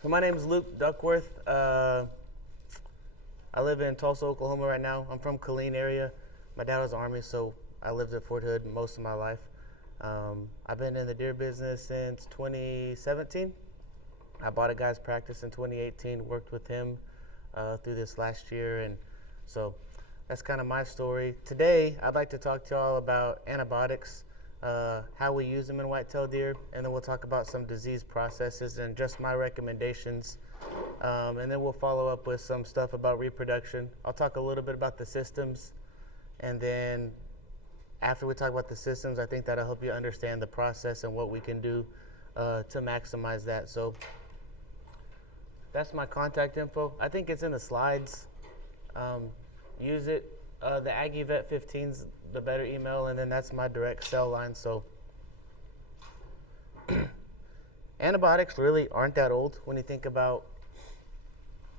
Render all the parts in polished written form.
So my name is Luke Duckworth. I live in Tulsa, Oklahoma right now. I'm from Killeen area. My dad was Army, so I lived at Fort Hood most of my life. I've been in the deer business since 2017. I bought a guy's practice in 2018, worked with him through this last year, and so that's kind of my story. Today, I'd like to talk to y'all about antibiotics, how we use them in whitetail deer, and then we'll talk about some disease processes and just my recommendations. And then we'll follow up with some stuff about reproduction. I'll talk a little bit about the systems, and then after we talk about the systems, I think that'll help you understand the process and what we can do to maximize that. So that's my contact info. I think it's in the slides. Use it. The Aggie Vet 15's the better email, and then that's my direct cell line. So antibiotics really aren't that old when you think about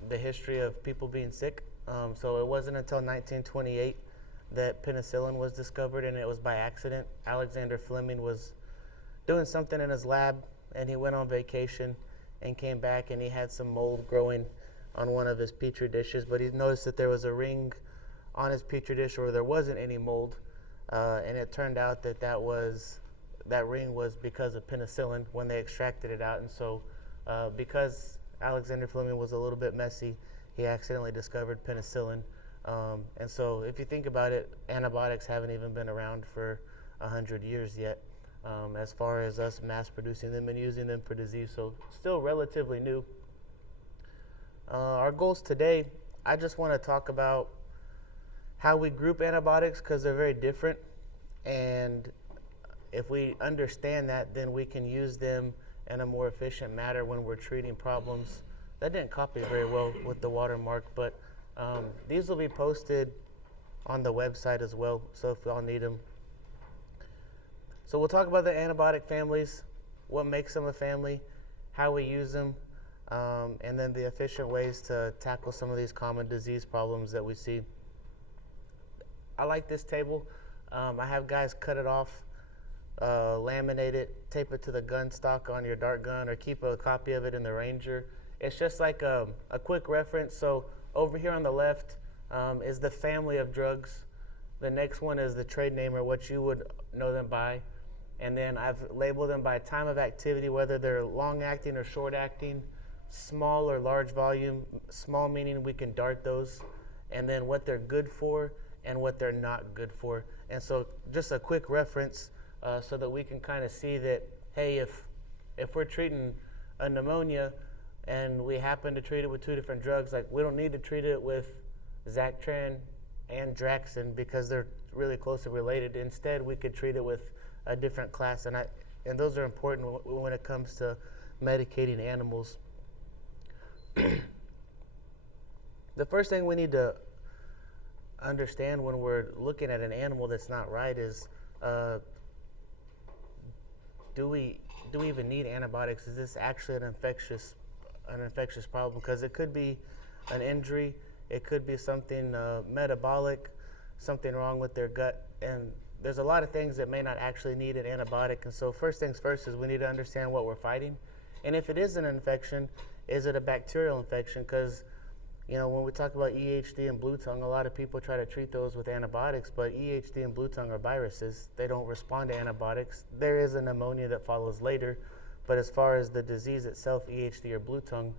the history of people being sick. So it wasn't until 1928 that penicillin was discovered, and it was by accident. Alexander Fleming was doing something in his lab, and he went on vacation and came back, and he had some mold growing on one of his petri dishes, but he noticed that there was a ring on his petri dish where there wasn't any mold, and it turned out that that ring was because of penicillin when they extracted it out. And so because Alexander Fleming was a little bit messy, he accidentally discovered penicillin. And so if you think about it, antibiotics haven't even been around for 100 years yet, as far as us mass producing them and using them for disease, so still relatively new. Our goals today, I just want to talk about how we group antibiotics because they're very different, and if we understand that, then we can use them in a more efficient manner when we're treating problems. That didn't copy very well with the watermark, but these will be posted on the website as well, so if y'all need them. So we'll talk about the antibiotic families, what makes them a family, how we use them, and then the efficient ways to tackle some of these common disease problems that we see. I like this table. I have guys cut it off, laminate it, tape it to the gun stock on your dart gun, or keep a copy of it in the Ranger. It's just like a quick reference. So over here on the left is the family of drugs. The next one is the trade name, or what you would know them by. And then I've labeled them by time of activity, whether they're long acting or short acting, small or large volume. Small meaning we can dart those, and then what they're good for and what they're not good for. And so just a quick reference so that we can kind of see that, hey, if we're treating a pneumonia and we happen to treat it with two different drugs, like we don't need to treat it with Zactran and Draxxin because they're really closely related. Instead, we could treat it with a different class, and those are important when it comes to medicating animals. The first thing we need to understand when we're looking at an animal that's not right is do we even need antibiotics? Is this actually an infectious problem? Because it could be an injury, it could be something metabolic, something wrong with their gut, and there's a lot of things that may not actually need an antibiotic. And so first things first is we need to understand what we're fighting, and if it is an infection, is it a bacterial infection? Because when we talk about EHD and blue tongue, a lot of people try to treat those with antibiotics, but EHD and blue tongue are viruses. They don't respond to antibiotics. There is a pneumonia that follows later, but as far as the disease itself, EHD or blue tongue,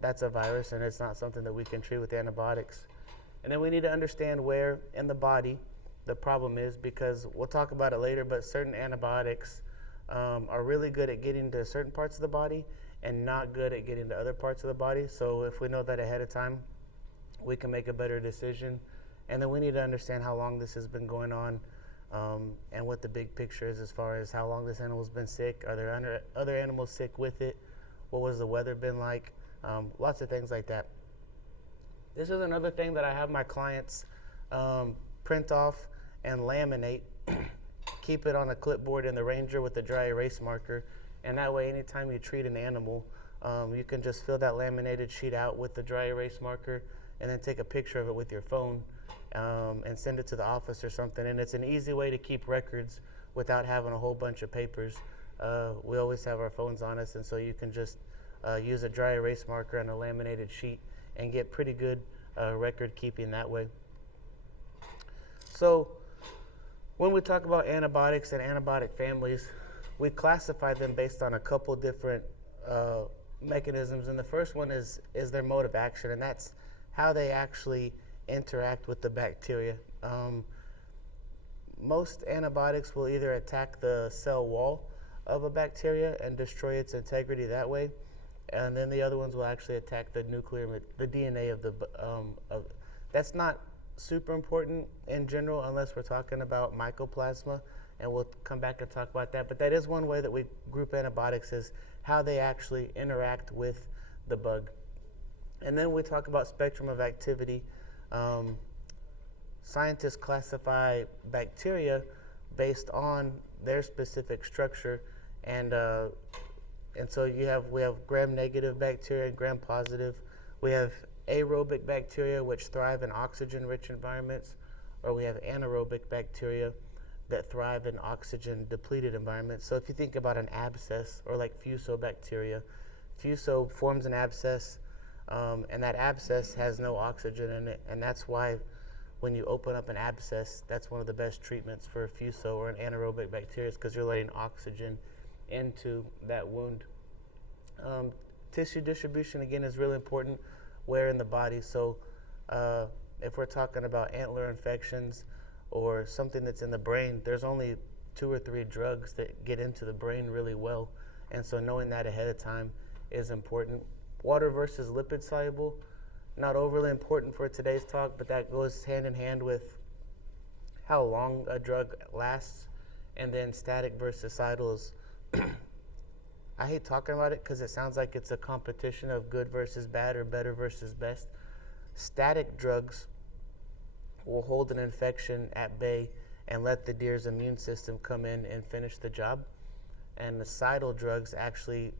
that's a virus, and it's not something that we can treat with antibiotics. And then we need to understand where in the body the problem is, because we'll talk about it later, but certain antibiotics are really good at getting to certain parts of the body and not good at getting to other parts of the body. So if we know that ahead of time, we can make a better decision. And then we need to understand how long this has been going on, and what the big picture is as far as how long this animal's been sick. Are there other animals sick with it? What was the weather been like? Lots of things like that. This is another thing that I have my clients print off and laminate, keep it on a clipboard in the Ranger with a dry erase marker. And that way, anytime you treat an animal, you can just fill that laminated sheet out with the dry erase marker and then take a picture of it with your phone and send it to the office or something. And it's an easy way to keep records without having a whole bunch of papers. We always have our phones on us, and so you can just use a dry erase marker and a laminated sheet and get pretty good record keeping that way. So when we talk about antibiotics and antibiotic families, we classify them based on a couple different mechanisms, and the first one is their mode of action, and that's how they actually interact with the bacteria. Most antibiotics will either attack the cell wall of a bacteria and destroy its integrity that way, and then the other ones will actually attack the DNA of the. That's not super important in general unless we're talking about mycoplasma, and we'll come back and talk about that. But that is one way that we group antibiotics, is how they actually interact with the bug. And then we talk about spectrum of activity. Scientists classify bacteria based on their specific structure, and so we have gram-negative bacteria and gram-positive. We have aerobic bacteria, which thrive in oxygen-rich environments, or we have anaerobic bacteria that thrive in oxygen-depleted environments. So if you think about an abscess, or like fusobacteria, fuso forms an abscess, and that abscess has no oxygen in it, and that's why when you open up an abscess, that's one of the best treatments for a fuso or an anaerobic bacteria, because you're letting oxygen into that wound. Tissue distribution, again, is really important. Where in the body? So if we're talking about antler infections or something that's in the brain, there's only 2 or 3 drugs that get into the brain really well, and so knowing that ahead of time is important. Water versus lipid soluble, not overly important for today's talk, but that goes hand in hand with how long a drug lasts. And then static versus societal is I hate talking about it because it sounds like it's a competition of good versus bad or better versus best. Static drugs will hold an infection at bay and let the deer's immune system come in and finish the job. And the societal drugs actually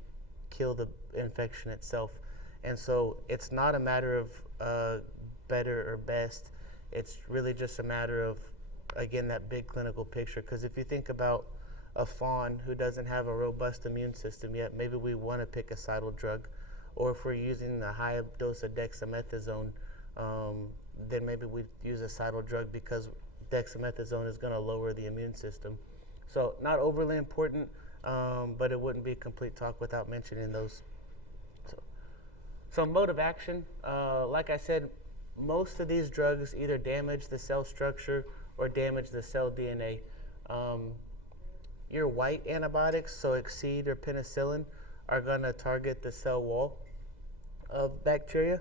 kill the infection itself. And so it's not a matter of better or best. It's really just a matter of, again, that big clinical picture. Because if you think about a fawn who doesn't have a robust immune system yet, maybe we want to pick a societal drug. Or if we're using a high dose of dexamethasone, then maybe we use a societal drug because dexamethasone is going to lower the immune system. So not overly important, but it wouldn't be complete talk without mentioning those. So mode of action, like I said, most of these drugs either damage the cell structure or damage the cell DNA. Your white antibiotics, so Excede or penicillin, are going to target the cell wall of bacteria,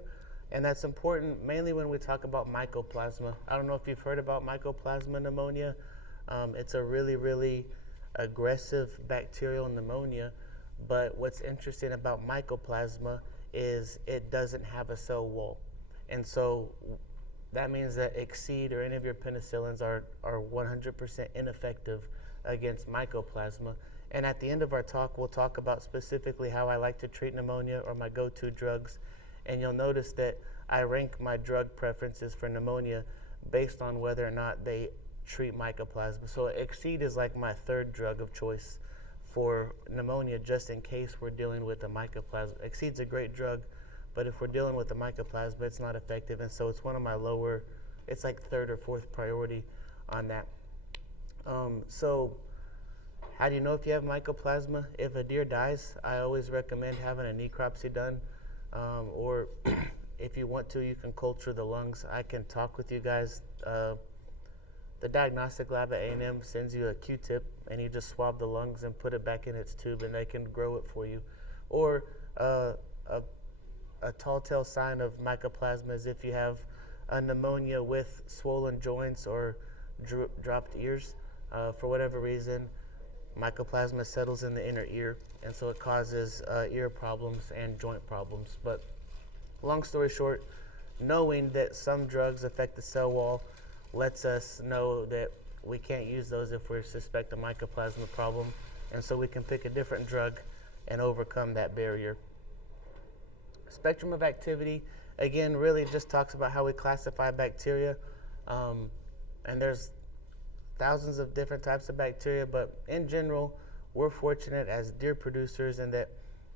and that's important mainly when we talk about mycoplasma. I don't know if you've heard about mycoplasma pneumonia. It's a really, really aggressive bacterial pneumonia, but what's interesting about mycoplasma is it doesn't have a cell wall, and so that means that Excede or any of your penicillins are 100% ineffective against mycoplasma. And at the end of our talk, we'll talk about specifically how I like to treat pneumonia or my go-to drugs, and you'll notice that I rank my drug preferences for pneumonia based on whether or not they treat mycoplasma. So Excede is like my 3rd drug of choice for pneumonia, just in case we're dealing with a mycoplasma. Excede's a great drug, but if we're dealing with the mycoplasma, it's not effective, and so it's one of my lower, it's like 3rd or 4th priority on that. So how do you know if you have mycoplasma? If a deer dies, I always recommend having a necropsy done, or if you want to, you can culture the lungs. I can talk with you guys. The diagnostic lab at A&M sends you a Q-tip, and you just swab the lungs and put it back in its tube, and they can grow it for you. Or a tall tale sign of mycoplasma is if you have a pneumonia with swollen joints or dropped ears. For whatever reason, mycoplasma settles in the inner ear, and so it causes ear problems and joint problems. But long story short, knowing that some drugs affect the cell wall lets us know that we can't use those if we suspect a mycoplasma problem, and so we can pick a different drug and overcome that barrier. Spectrum of activity, again, really just talks about how we classify bacteria, and there's thousands of different types of bacteria, but in general, we're fortunate as deer producers in that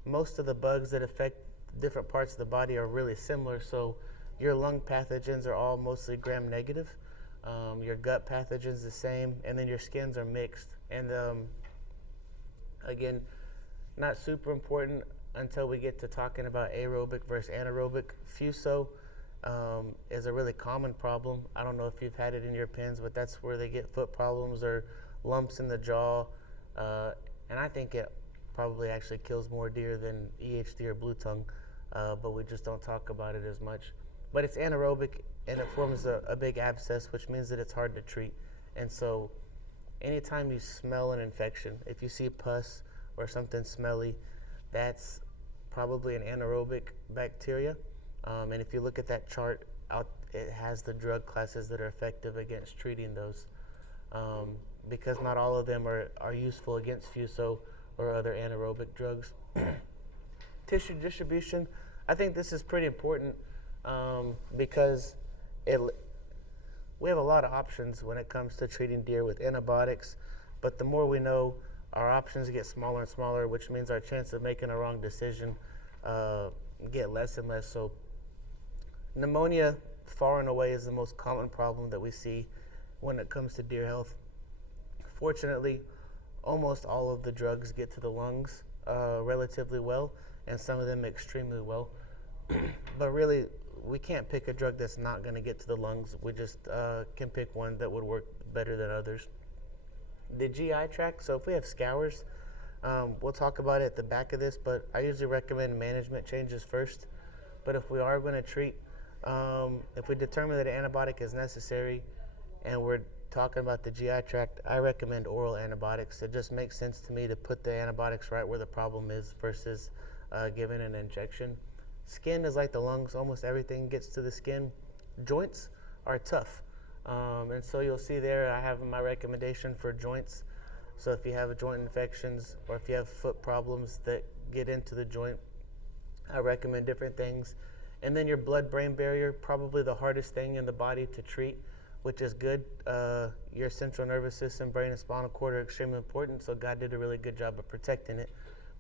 most of the bugs that affect different parts of the body are really similar. So your lung pathogens are all mostly gram negative. Your gut pathogens the same, and then your skins are mixed. And again, not super important until we get to talking about aerobic versus anaerobic. FUSO is a really common problem. I don't know if you've had it in your pens, but that's where they get foot problems or lumps in the jaw. And I think it probably actually kills more deer than EHD or blue tongue, but we just don't talk about it as much. But it's anaerobic, and it forms a big abscess, which means that it's hard to treat. And so anytime you smell an infection, if you see pus or something smelly, that's probably an anaerobic bacteria. And if you look at that chart, it has the drug classes that are effective against treating those, because not all of them are useful against FUSO or other anaerobic drugs. Tissue distribution, I think this is pretty important, because we have a lot of options when it comes to treating deer with antibiotics, but the more we know, our options get smaller and smaller, which means our chance of making a wrong decision get less and less. So pneumonia, far and away, is the most common problem that we see when it comes to deer health. Fortunately, almost all of the drugs get to the lungs relatively well, and some of them extremely well. But really, we can't pick a drug that's not going to get to the lungs. We just can pick one that would work better than others. The GI tract, so if we have scours, we'll talk about it at the back of this, but I usually recommend management changes first. But if we are going to treat, if we determine that an antibiotic is necessary and we're talking about the GI tract, I recommend oral antibiotics. It just makes sense to me to put the antibiotics right where the problem is versus giving an injection. Skin is like the lungs. Almost everything gets to the skin. Joints are tough. And so you'll see there I have my recommendation for joints. So if you have joint infections or if you have foot problems that get into the joint, I recommend different things. And then your blood-brain barrier, probably the hardest thing in the body to treat, which is good. Your central nervous system, brain, and spinal cord are extremely important, so God did a really good job of protecting it.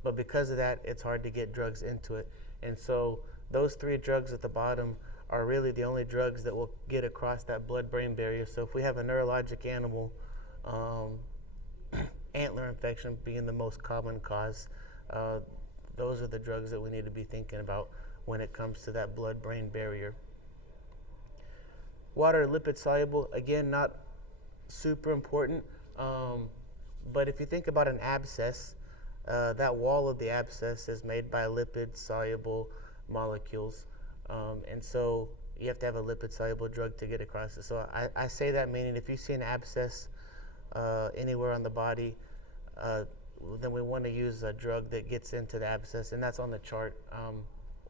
But because of that, it's hard to get drugs into it. And so those three drugs at the bottom are really the only drugs that will get across that blood-brain barrier. So if we have a neurologic animal, antler infection being the most common cause, those are the drugs that we need to be thinking about when it comes to that blood-brain barrier. Water lipid soluble, again, not super important, but if you think about an abscess, that wall of the abscess is made by lipid soluble molecules, and so you have to have a lipid soluble drug to get across it. So I say that meaning if you see an abscess anywhere on the body, then we want to use a drug that gets into the abscess, and that's on the chart.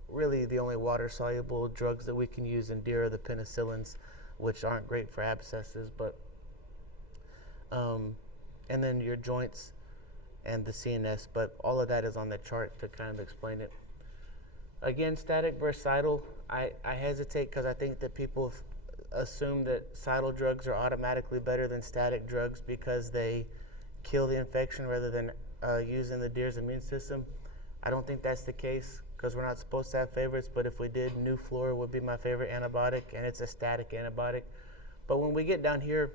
Really the only water soluble drugs that we can use in deer are the penicillins, which aren't great for abscesses, but and then your joints and the CNS, but all of that is on the chart to kind of explain it. Again, static versus cidal, I hesitate because I think that people assume that cidal drugs are automatically better than static drugs because they kill the infection rather than using the deer's immune system. I don't think that's the case because we're not supposed to have favorites, but if we did, Nuflor would be my favorite antibiotic, and it's a static antibiotic. But when we get down here,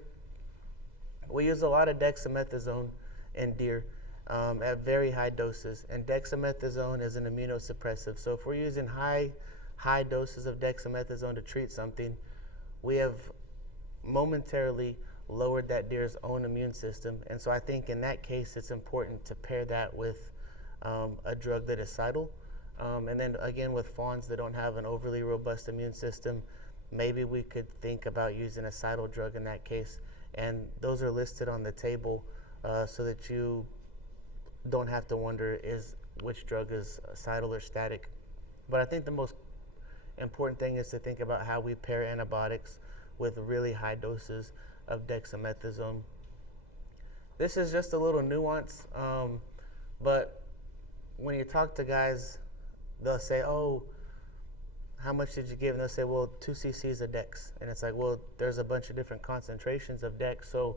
we use a lot of dexamethasone in deer at very high doses, and dexamethasone is an immunosuppressive. So if we're using high doses of dexamethasone to treat something, we have momentarily lowered that deer's own immune system. And so I think in that case, it's important to pair that with a drug that is cidal. And then again, with fawns that don't have an overly robust immune system, maybe we could think about using a cidal drug in that case. And those are listed on the table so that you don't have to wonder which drug is cidal or static. But I think the most important thing is to think about how we pair antibiotics with really high doses of dexamethasone. This is just a little nuance, but when you talk to guys, they'll say, oh, how much did you give? And they'll say, well, 2 cc's of dex. And it's like, well, there's a bunch of different concentrations of dex, so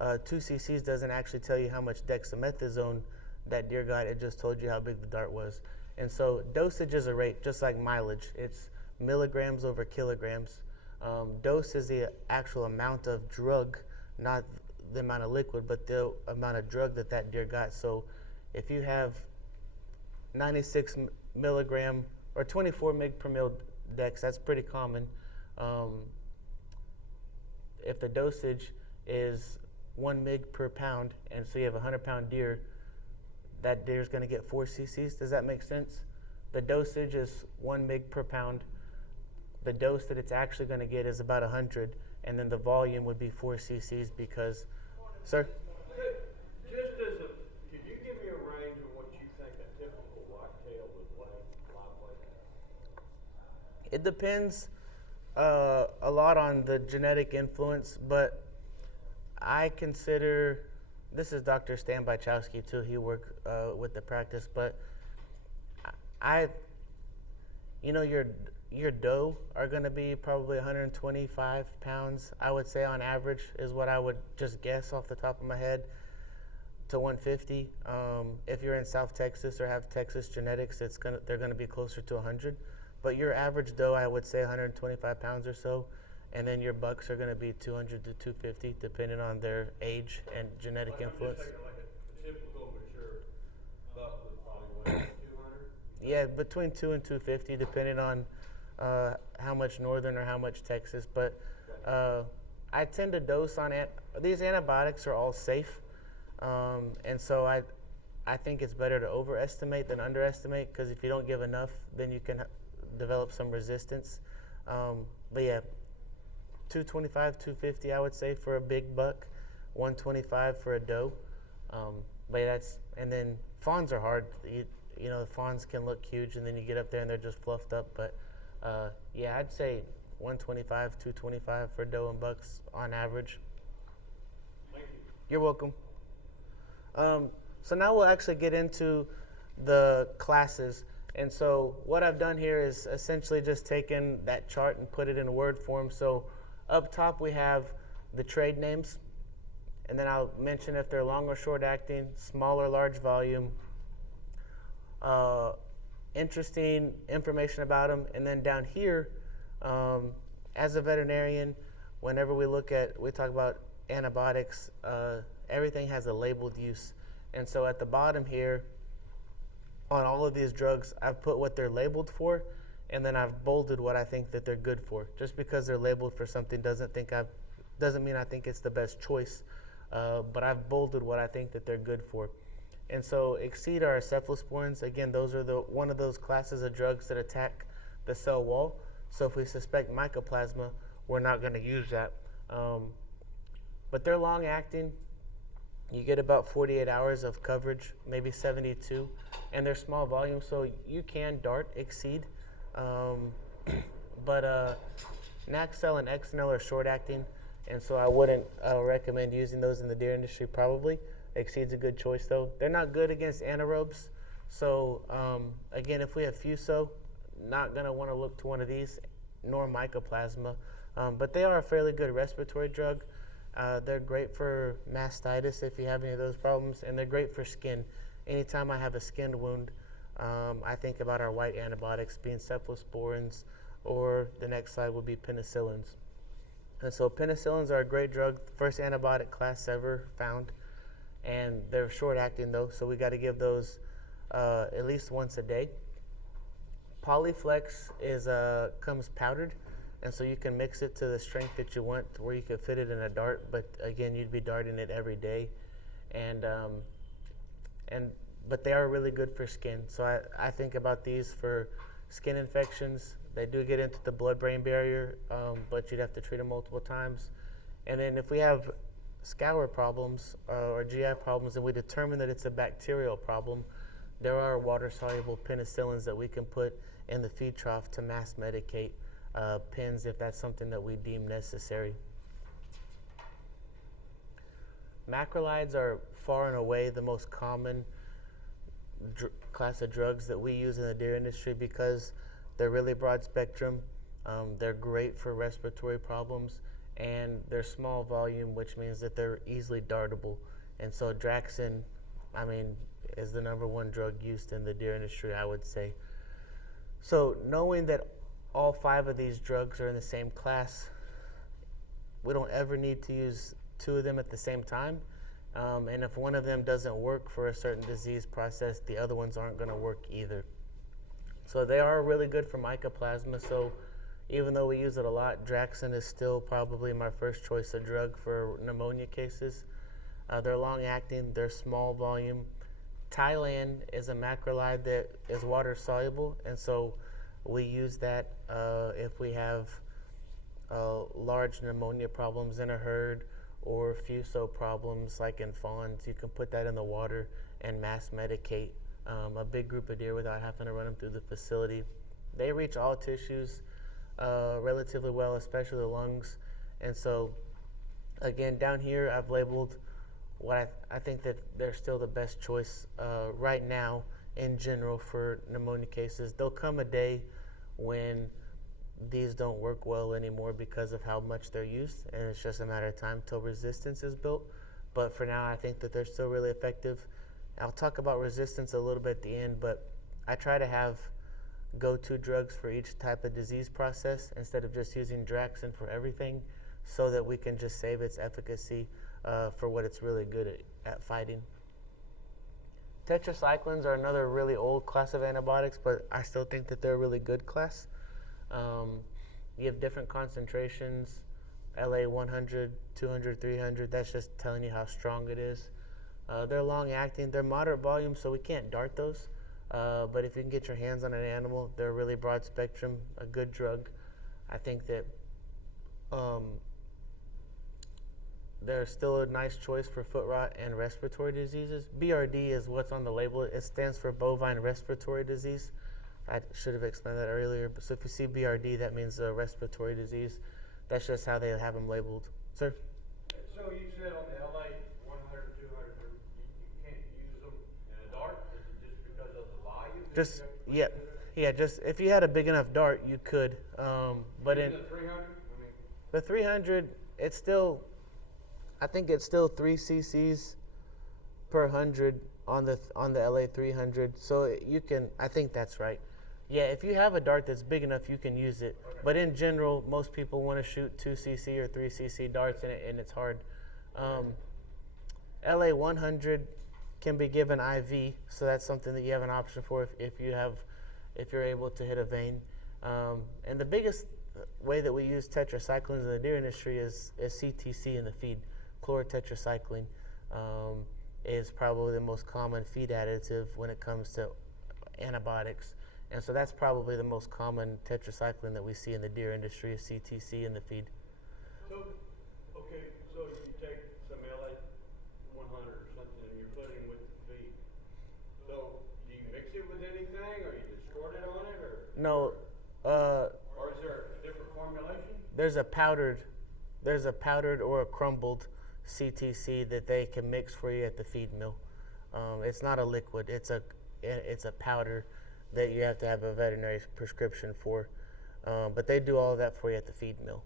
2 cc's doesn't actually tell you how much dexamethasone that deer got, it just told you how big the dart was. And so dosage is a rate, just like mileage. It's milligrams over kilograms. Dose is the actual amount of drug, not the amount of liquid, but the amount of drug that deer got. So if you have 96 milligram or 24 mg per mil dex, that's pretty common. If the dosage is 1 mg per pound, and so you have a 100-pound deer, that deer is going to get 4 cc's. Does that make sense? The dosage is 1 mg per pound. The dose that it's actually going to get is about 100, and then the volume would be 4 cc's because, sir? Just as a, could you give me a range of what you think a typical whitetail would weigh? It depends a lot on the genetic influence, but I consider, this is Dr. Stan Byczowski too, he worked with the practice, but your doe are going to be probably 125 pounds, I would say on average, is what I would just guess off the top of my head, to 150. If you're in South Texas or have Texas genetics, they're going to be closer to 100. But your average doe, I would say 125 pounds or so, and then your bucks are going to be 200 to 250, depending on their age and genetic influence. I'm just thinking like a typical mature buck would probably weigh 200. Yeah, between 2 and 250, depending on how much northern or how much Texas. But I tend to dose on these antibiotics are all safe, and so I think it's better to overestimate than underestimate, because if you don't give enough, then you can develop some resistance. But yeah, 225, 250, I would say for a big buck, 125 for a doe. But yeah, and then fawns are hard. You know, fawns can look huge, and then you get up there and they're just fluffed up. But yeah, I'd say 125, 225 for doe and bucks on average. Thank you. You're welcome. So now we'll actually get into the classes. And so what I've done here is essentially just taken that chart and put it in word form. So up top we have the trade names, and then I'll mention if they're long or short acting, small or large volume, interesting information about them. And then down here, as a veterinarian, whenever we talk about antibiotics, everything has a labeled use. And so at the bottom here, on all of these drugs, I've put what they're labeled for, and then I've bolded what I think that they're good for. Just because they're labeled for something doesn't mean I think it's the best choice, but I've bolded what I think that they're good for. And so Exceed are cephalosporins. Again, those are one of those classes of drugs that attack the cell wall. So if we suspect mycoplasma, we're not going to use that. But they're long acting. You get about 48 hours of coverage, maybe 72, and they're small volume, so you can dart Exceed. But Naxel and Exanel are short acting, and so I wouldn't recommend using those in the deer industry probably. Exceed's a good choice though. They're not good against anaerobes, so again, if we have Fuso, not going to want to look to one of these, nor mycoplasma, but they are a fairly good respiratory drug. They're great for mastitis if you have any of those problems, and they're great for skin. Anytime I have a skin wound, I think about our white antibiotics being cephalosporins, or the next slide would be penicillins. And so penicillins are a great drug, first antibiotic class ever found, and they're short acting though, so we got to give those at least once a day. Polyflex comes powdered, and so you can mix it to the strength that you want, where you could fit it in a dart, but again, you'd be darting it every day. But they are really good for skin. So I think about these for skin infections. They do get into the blood-brain barrier, but you'd have to treat them multiple times. And then if we have scour problems or GI problems, and we determine that it's a bacterial problem, there are water-soluble penicillins that we can put in the feed trough to mass medicate pins if that's something that we deem necessary. Macrolides are far and away the most common class of drugs that we use in the deer industry because they're really broad spectrum. They're great for respiratory problems, and they're small volume, which means that they're easily dartable. And so Draxxin, I mean, is the #1 drug used in the deer industry, I would say. So knowing that all 5 of these drugs are in the same class, we don't ever need to use 2 of them at the same time. And if one of them doesn't work for a certain disease process, the other ones aren't going to work either. So they are really good for mycoplasma. So even though we use it a lot, Draxxin is still probably my first choice of drug for pneumonia cases. They're long-acting, they're small volume. Tylan is a macrolide that is water soluble, and so we use that if we have large pneumonia problems in a herd or FUSO problems like in fawns. You can put that in the water and mass medicate a big group of deer without having to run them through the facility. They reach all tissues relatively well, especially the lungs. And so, again, down here I've labeled what I think that they're still the best choice right now in general for pneumonia cases. There'll come a day when these don't work well anymore because of how much they're used, and it's just a matter of time till resistance is built. But for now, I think that they're still really effective. I'll talk about resistance a little bit at the end, but I try to have go-to drugs for each type of disease process instead of just using Draxxin for everything, so that we can just save its efficacy for what it's really good at fighting. Tetracyclines are another really old class of antibiotics, but I still think that they're a really good class. You have different concentrations, LA 100, 200, 300. That's just telling you how strong it is. They're long-acting. They're moderate volume, so we can't dart those. But if you can get your hands on an animal, they're really broad spectrum, a good drug. I think that they're still a nice choice for foot rot and respiratory diseases. BRD is what's on the label. It stands for bovine respiratory disease. I should have explained that earlier. So if you see BRD, that means a respiratory disease. That's just how they have them labeled. Sir? So you said on the LA 100, 200, you can't use them in a dart? Is it just because of the volume? Just, yeah, just if you had a big enough dart, you could. But in the 300? the 300, it's still, I think it's still 3 cc's per 100 on the LA 300. So you can, I think that's right. Yeah, if you have a dart that's big enough, you can use it. Okay. But in general, most people want to shoot 2 cc or 3 cc darts, and it's hard. LA 100 can be given IV, so that's something that you have an option for if you're able to hit a vein. And the biggest way that we use tetracyclines in the deer industry is CTC in the feed. Chlorotetracycline is probably the most common feed additive when it comes to antibiotics. And so that's probably the most common tetracycline that we see in the deer industry is CTC in the feed. So, okay, so you take some LA 100 or something and you're putting with the feed. So do you mix it with anything, or you just squirt it on it, or? No, Or is there a different formulation? there's a powdered or a crumbled CTC that they can mix for you at the feed mill. It's not a liquid; it's a powder that you have to have a veterinary prescription for. But they do all of that for you at the feed mill.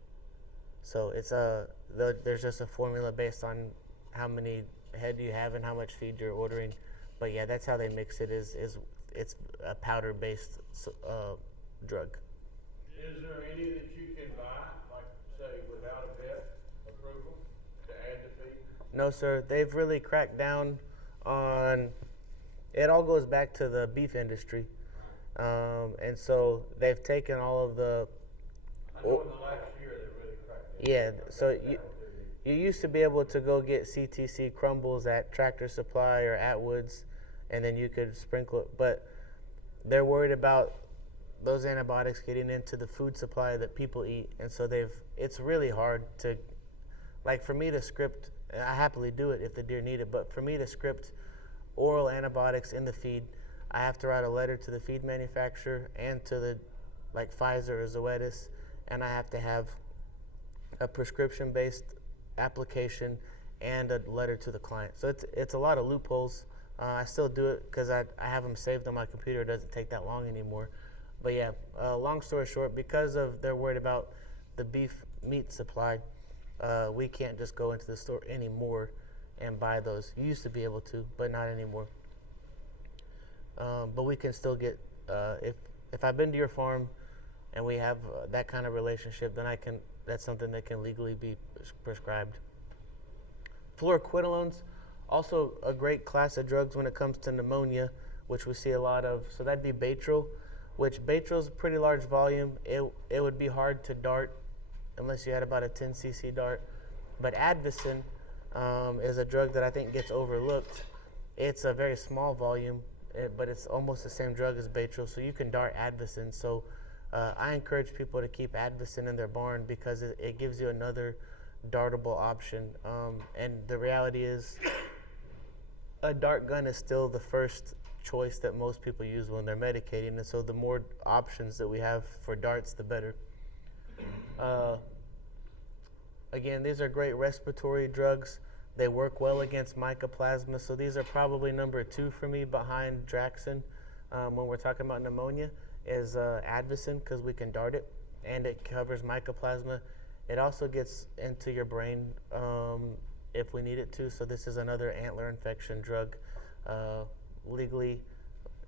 So it's there's just a formula based on how many head you have and how much feed you're ordering. But yeah, that's how they mix it. Is it's a powder-based drug. Is there any that you can buy, like say without a vet approval, to add to feed? No, sir. They've really cracked down on. It all goes back to the beef industry, and so they've taken all of the. I know in the last year they really cracked down. Yeah, so you used to be able to go get CTC crumbles at Tractor Supply or Atwoods, and then you could sprinkle it. But they're worried about those antibiotics getting into the food supply that people eat, and so it's really hard to, like for me to script, I happily do it if the deer need it, but for me to script oral antibiotics in the feed, I have to write a letter to the feed manufacturer and to the, like Pfizer or Zoetis, and I have to have a prescription-based application and a letter to the client. So it's a lot of loopholes. I still do it because I have them saved on my computer. It doesn't take that long anymore. But yeah, long story short, because they're worried about the beef meat supply, we can't just go into the store anymore and buy those. You used to be able to, but not anymore. but we can still get if I've been to your farm and we have that kind of relationship, then that's something that can legally be prescribed. Fluoroquinolones, also a great class of drugs when it comes to pneumonia, which we see a lot of. So that'd be Baytril, which Baytril's a pretty large volume. It would be hard to dart unless you had about a 10 cc dart. But Advocin is a drug that I think gets overlooked. It's a very small volume, but it's almost the same drug as Baytril, so you can dart Advocin. So I encourage people to keep Advocin in their barn because it gives you another dartable option. And the reality is a dart gun is still the first choice that most people use when they're medicating, and so the more options that we have for darts, the better. Again, these are great respiratory drugs. They work well against mycoplasma, so these are probably number 2 for me behind Draxxin when we're talking about pneumonia is Advocin, because we can dart it and it covers mycoplasma. It also gets into your brain if we need it to, so this is another antler infection drug. Legally,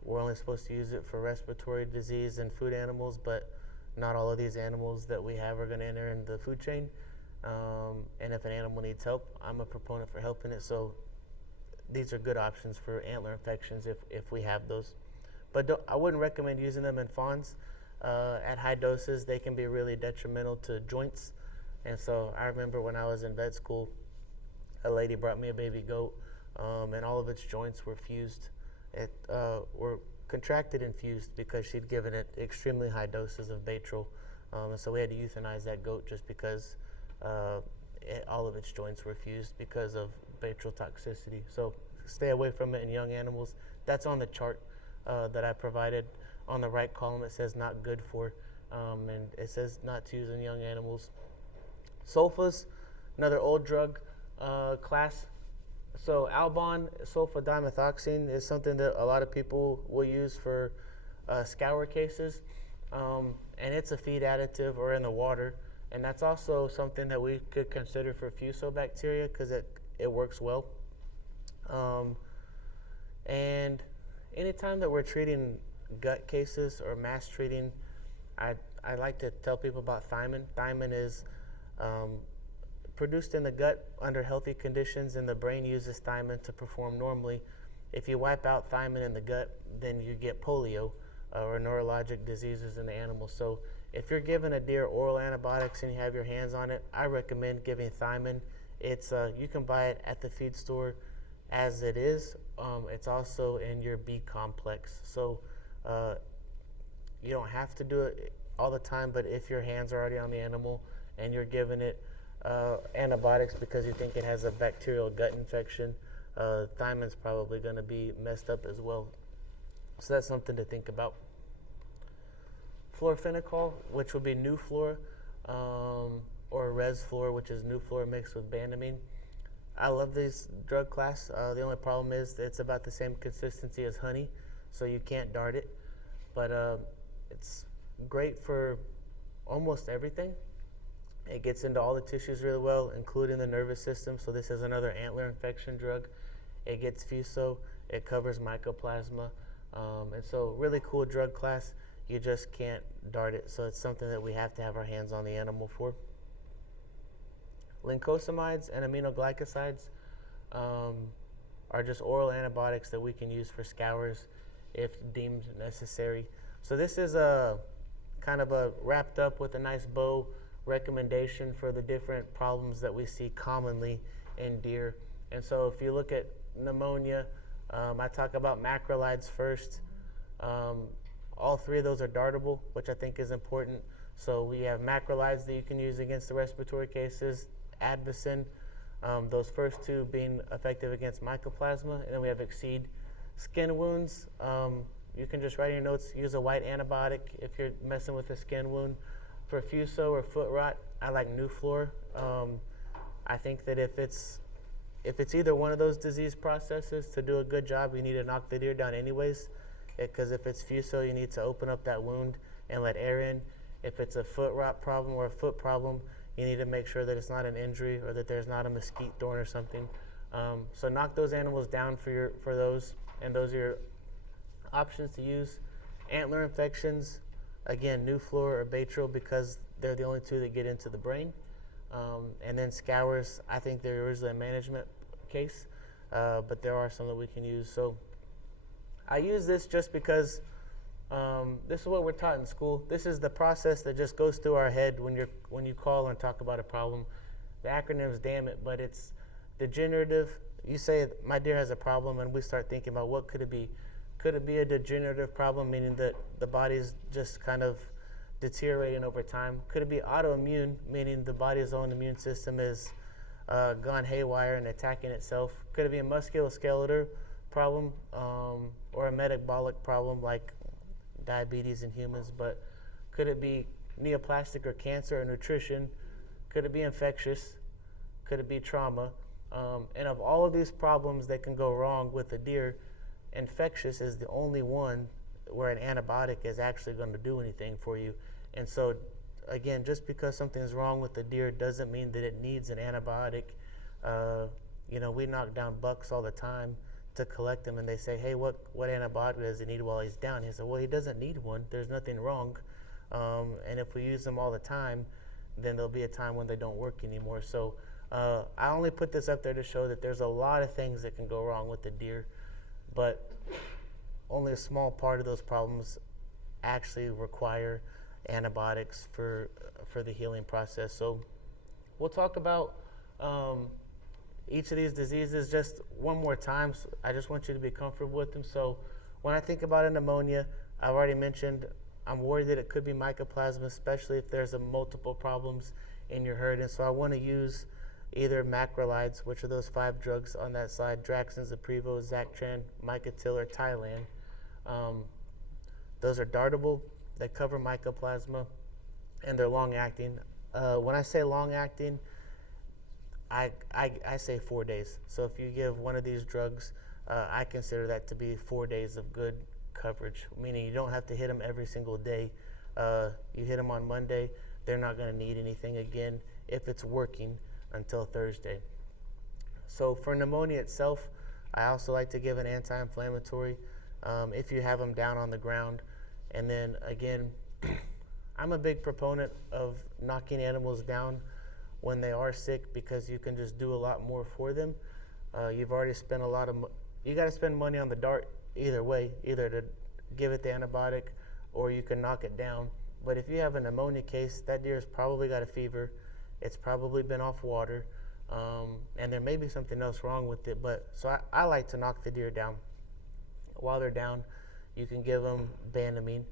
we're only supposed to use it for respiratory disease in food animals, but not all of these animals that we have are going to enter in the food chain. And if an animal needs help, I'm a proponent for helping it. So these are good options for antler infections if we have those. But I wouldn't recommend using them in fawns. At high doses, they can be really detrimental to joints. And so I remember when I was in vet school, a lady brought me a baby goat, and all of its joints were fused. Were contracted and fused because she'd given it extremely high doses of Baytril. And so we had to euthanize that goat just because all of its joints were fused because of Baytril toxicity. So stay away from it in young animals. That's on the chart that I provided. On the right column it says not good for, and it says not to use in young animals. Sulfas, another old drug class. So Albon sulfadimethoxine is something that a lot of people will use for scour cases, and it's a feed additive or in the water. And that's also something that we could consider for fusobacteria because it works well. And anytime that we're treating gut cases or mass treating, I like to tell people about thiamine. Thiamine is produced in the gut under healthy conditions, and the brain uses thiamine to perform normally. If you wipe out thiamine in the gut, then you get polio or neurologic diseases in the animal. So if you're giving a deer oral antibiotics and you have your hands on it, I recommend giving thiamine. It's you can buy it at the feed store as it is. It's also in your B complex. So you don't have to do it all the time, but if your hands are already on the animal and you're giving it antibiotics because you think it has a bacterial gut infection, thiamine's probably going to be messed up as well. So that's something to think about. Fluorophenocal, which would be Nuflor, or Resflor, which is Nuflor mixed with Banamine. I love this drug class. The only problem is it's about the same consistency as honey, so you can't dart it. But it's great for almost everything. It gets into all the tissues really well, including the nervous system. So this is another antler infection drug. It gets fuso. It covers mycoplasma. And so really cool drug class. You just can't dart it. So it's something that we have to have our hands on the animal for. Lincosamides and aminoglycosides are just oral antibiotics that we can use for scours if deemed necessary. So this is a kind of a wrapped up with a nice bow recommendation for the different problems that we see commonly in deer. And so if you look at pneumonia, I talk about macrolides first. All 3 of those are dartable, which I think is important. So we have macrolides that you can use against the respiratory cases, Advocin, those first 2 being effective against mycoplasma, and then we have Exceed. Skin wounds, you can just write in your notes, use a white antibiotic if you're messing with a skin wound. For fuso or foot rot, I like Nuflor. I think that if it's either one of those disease processes, to do a good job, you need to knock the deer down anyways. Because if it's fuso, you need to open up that wound and let air in. If it's a foot rot problem or a foot problem, you need to make sure that it's not an injury or that there's not a mesquite thorn or something. So knock those animals down for those, and those are your options to use. Antler infections, again, Nuflor or Baytril, because they're the only two that get into the brain. And then scours, I think they're originally a management case, but there are some that we can use. So I use this just because this is what we're taught in school. This is the process that just goes through our head when you call and talk about a problem. The acronyms, damn it, but it's degenerative. You say my deer has a problem, and we start thinking about what could it be. Could it be a degenerative problem, meaning that the body's just kind of deteriorating over time? Could it be autoimmune, meaning the body's own immune system is gone haywire and attacking itself? Could it be a musculoskeletal problem or a metabolic problem like diabetes in humans? But could it be neoplastic or cancer or nutrition? Could it be infectious? Could it be trauma? And of all of these problems that can go wrong with a deer, infectious is the only one where an antibiotic is actually going to do anything for you. And so, again, just because something is wrong with the deer doesn't mean that it needs an antibiotic. We knock down bucks all the time to collect them, and they say, hey, what antibiotic does he need while he's down? He said, well, he doesn't need one. There's nothing wrong. And if we use them all the time, then there'll be a time when they don't work anymore. So I only put this up there to show that there's a lot of things that can go wrong with the deer, but only a small part of those problems actually require antibiotics for the healing process. So we'll talk about each of these diseases just one more time. So I just want you to be comfortable with them. So when I think about a pneumonia, I've already mentioned I'm worried that it could be mycoplasma, especially if there's multiple problems in your herd. And so I want to use either macrolides, which are those 5 drugs on that slide, Draxxin, Zaprevo, Zactran, Micotil, or Tylan. Those are dartable. They cover mycoplasma, and they're long-acting. When I say long-acting, I say 4 days. So if you give one of these drugs, I consider that to be 4 days of good coverage, meaning you don't have to hit them every single day. You hit them on Monday, they're not going to need anything again if it's working until Thursday. So for pneumonia itself, I also like to give an anti-inflammatory if you have them down on the ground. And then again, I'm a big proponent of knocking animals down when they are sick, because you can just do a lot more for them. You've already spent you got to spend money on the dart either way, either to give it the antibiotic or you can knock it down. But if you have a pneumonia case, that deer's probably got a fever. It's probably been off water, and there may be something else wrong with it. But so I like to knock the deer down. While they're down, you can give them Banamine.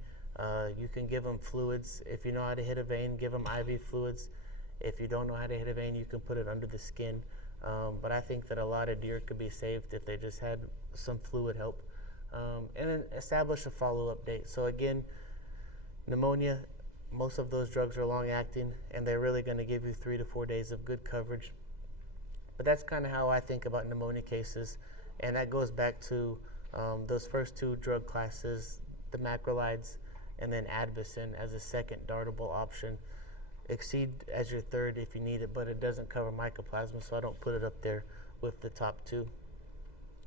You can give them fluids. If you know how to hit a vein, give them IV fluids. If you don't know how to hit a vein, you can put it under the skin. But I think that a lot of deer could be saved if they just had some fluid help. And then establish a follow-up date. So again, pneumonia, most of those drugs are long-acting, and they're really going to give you 3 to 4 days of good coverage. But that's kind of how I think about pneumonia cases, and that goes back to those first 2 drug classes, the macrolides, and then Advocin as a second dartable option. Exceed as your third if you need it, but it doesn't cover mycoplasma, so I don't put it up there with the top 2.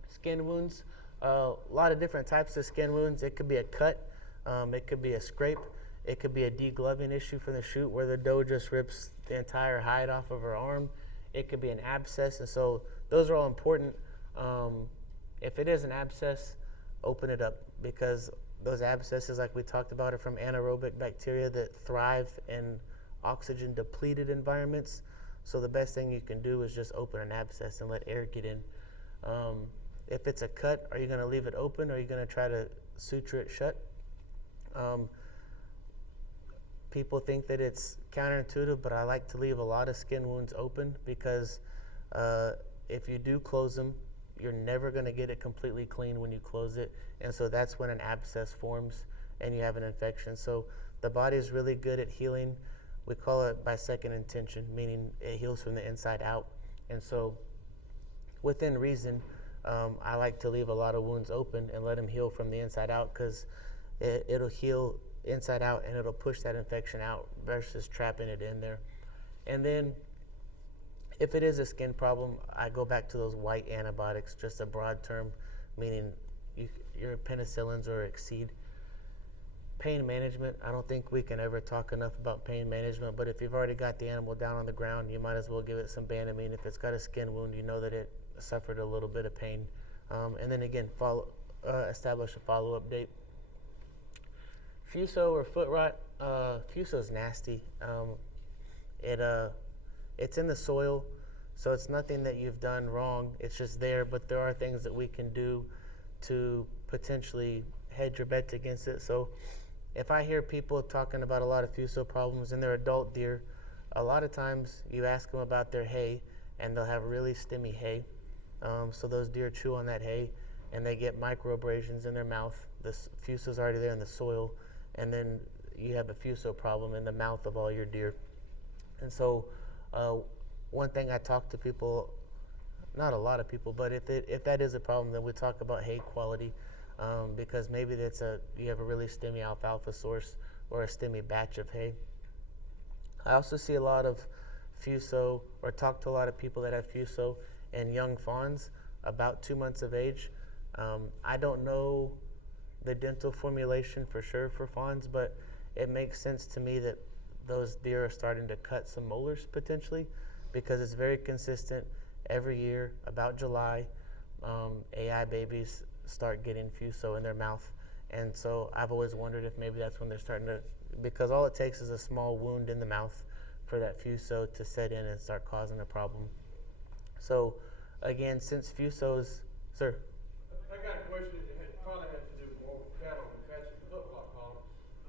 Skin wounds, a lot of different types of skin wounds. It could be a cut, it could be a scrape, it could be a degloving issue from the shoot where the doe just rips the entire hide off of her arm. It could be an abscess, and so those are all important. If it is an abscess, open it up, because those abscesses, like we talked about, are from anaerobic bacteria that thrive in oxygen depleted environments. So the best thing you can do is just open an abscess and let air get in. If it's a cut, are you going to leave it open, or are you going to try to suture it shut? People think that it's counterintuitive, but I like to leave a lot of skin wounds open, because if you do close them, you're never going to get it completely clean when you close it. And so that's when an abscess forms and you have an infection. So the body is really good at healing. We call it by second intention, meaning it heals from the inside out. And so within reason, I like to leave a lot of wounds open and let them heal from the inside out, because it'll heal inside out and it'll push that infection out versus trapping it in there. And then if it is a skin problem, I go back to those white antibiotics, just a broad term, meaning your penicillins or exceed. Pain management, I don't think we can ever talk enough about pain management, but if you've already got the animal down on the ground, you might as well give it some Banamine. If it's got a skin wound, you know that it suffered a little bit of pain. And then again, establish a follow-up date. Fuso or foot rot, Fuso is nasty. It's in the soil, so it's nothing that you've done wrong. It's just there, but there are things that we can do to potentially hedge your bets against it. So if I hear people talking about a lot of Fuso problems in their adult deer, a lot of times you ask them about their hay, and they'll have really stemmy hay. So those deer chew on that hay, and they get microabrasions in their mouth. The Fuso's already there in the soil, and then you have a Fuso problem in the mouth of all your deer. And so one thing I talk to people, not a lot of people, but if that is a problem, then we talk about hay quality. Because maybe you have a really stemmy alfalfa source or a stemmy batch of hay. I also see a lot of Fuso, or talk to a lot of people that have Fuso and young fawns about 2 months of age. I don't know the dental formulation for sure for fawns, but it makes sense to me that those deer are starting to cut some molars potentially, because it's very consistent every year. About July, AI babies start getting Fuso in their mouth, and so I've always wondered if maybe that's when they're starting to, because all it takes is a small wound in the mouth for that Fuso to set in and start causing a problem. So again, since Fuso's, sir. I got a question that probably has to do more with cattle and catching foot rot problem,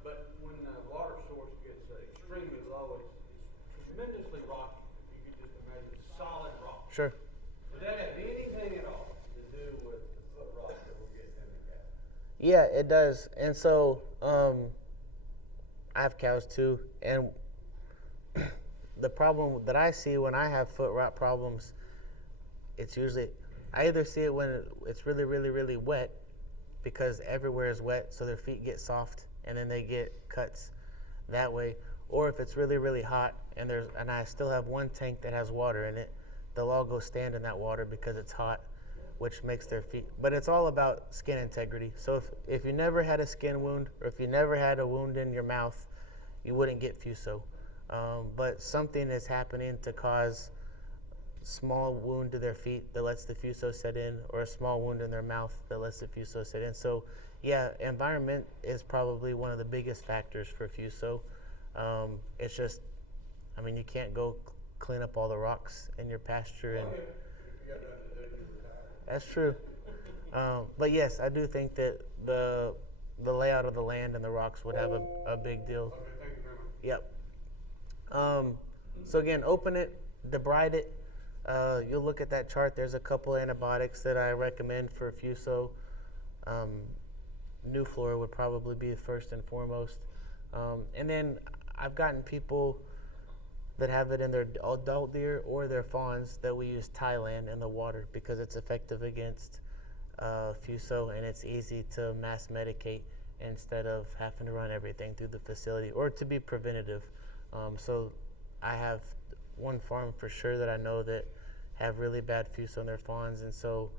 but when the water source gets extremely low, it's tremendously rocky. You can just imagine solid rock. Sure. Does that have anything at all to do with the foot rot that we're getting in the cattle? Yeah, it does. And so I have cows too, and the problem that I see when I have foot rot problems, it's usually, I either see it when it's really, really, really wet, because everywhere is wet, so their feet get soft and then they get cuts that way, or if it's really, really hot and I still have one tank that has water in it, they'll all go stand in that water because it's hot, which makes their feet. But it's all about skin integrity. So if you never had a skin wound, or if you never had a wound in your mouth, you wouldn't get Fuso. But something is happening to cause small wound to their feet that lets the Fuso set in, or a small wound in their mouth that lets the Fuso set in. So yeah, environment is probably one of the biggest factors for Fuso. It's just, I mean, you can't go clean up all the rocks in your pasture, and that's true. But yes, I do think that the layout of the land and the rocks would have a big deal. Okay, thank you very much. Yep. So again, open it, debride it. You'll look at that chart. There's a couple antibiotics that I recommend for Fuso. Nuflora would probably be first and foremost. And then I've gotten people that have it in their adult deer or their fawns that we use Thailand in the water, because it's effective against Fuso, and it's easy to mass medicate instead of having to run everything through the facility, or to be preventative. So I have one farm for sure that I know that have really bad Fuso in their fawns, and so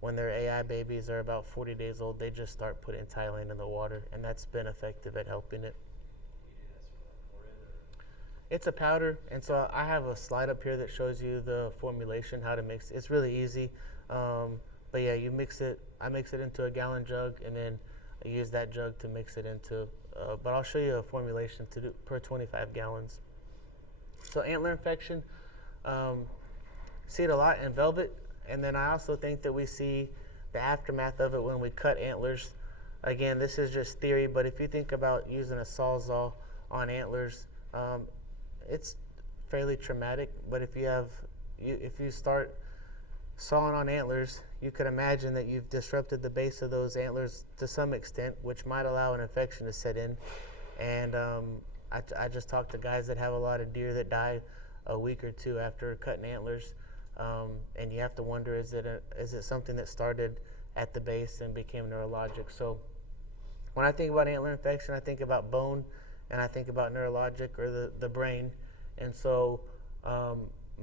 when their AI babies are about 40 days old, they just start putting Thailand in the water, and that's been effective at helping it. It's a powder, and so I have a slide up here that shows you the formulation, how to mix it. It's really easy, but yeah, you mix it. I mix it into a gallon jug, and then I use that jug to mix it into, but I'll show you a formulation to do per 25 gallons. So antler infection, see it a lot in velvet, and then I also think that we see the aftermath of it when we cut antlers. Again, this is just theory, but if you think about using a sawzall on antlers, it's fairly traumatic. But if you start sawing on antlers, you could imagine that you've disrupted the base of those antlers to some extent, which might allow an infection to set in. And I just talked to guys that have a lot of deer that die a week or two after cutting antlers, and you have to wonder, is it something that started at the base and became neurologic? So when I think about antler infection, I think about bone, and I think about neurologic, or the brain. And so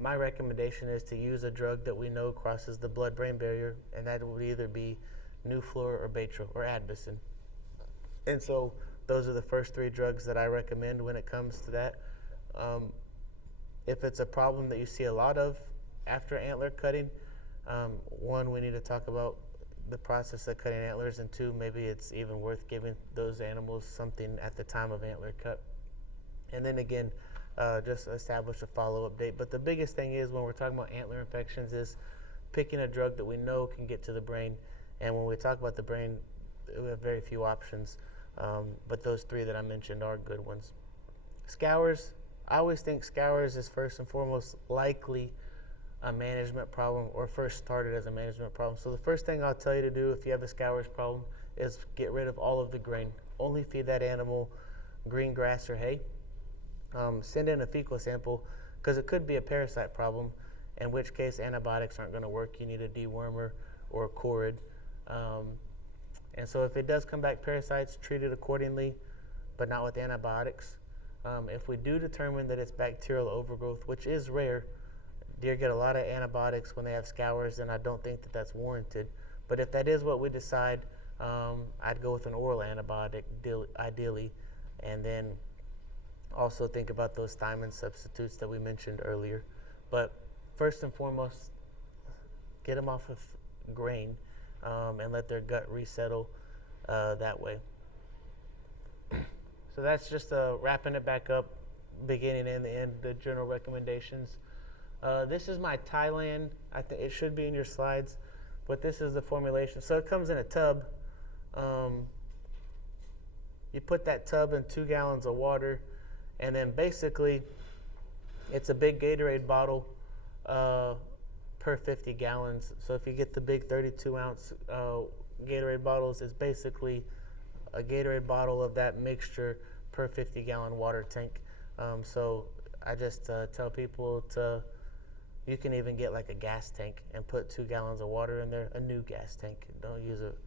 my recommendation is to use a drug that we know crosses the blood-brain barrier, and that would either be Nuflor, or Baytril, or Advocin. And so those are the first 3 drugs that I recommend when it comes to that. If it's a problem that you see a lot of after antler cutting, 1, we need to talk about the process of cutting antlers, and 2, maybe it's even worth giving those animals something at the time of antler cut. And then again, just establish a follow-up date. But the biggest thing is when we're talking about antler infections is picking a drug that we know can get to the brain. And when we talk about the brain, we have very few options. But those 3 that I mentioned are good ones. Scours, I always think scours is first and foremost likely a management problem, or first started as a management problem. So the first thing I'll tell you to do if you have a scours problem is get rid of all of the grain. Only feed that animal green grass or hay. Send in a fecal sample because it could be a parasite problem, in which case antibiotics aren't going to work. You need a dewormer or a Corid. And so if it does come back parasites, treat it accordingly, but not with antibiotics. If we do determine that it's bacterial overgrowth, which is rare, deer get a lot of antibiotics when they have scours, and I don't think that that's warranted. But if that is what we decide, I'd go with an oral antibiotic ideally, and then also think about those thiamine substitutes that we mentioned earlier. But first and foremost, get them off of grain and let their gut resettle that way. So that's just wrapping it back up, beginning and the end, the general recommendations. This is my Thailand. I think it should be in your slides, but this is the formulation. So it comes in a tub. You put that tub in 2 gallons of water, and then basically it's a big Gatorade bottle per 50 gallons. So if you get the big 32-ounce Gatorade bottles, it's basically a Gatorade bottle of that mixture per 50-gallon water tank. So I just tell people you can even get like a gas tank and put 2 gallons of water in there, a new gas tank. Don't use it.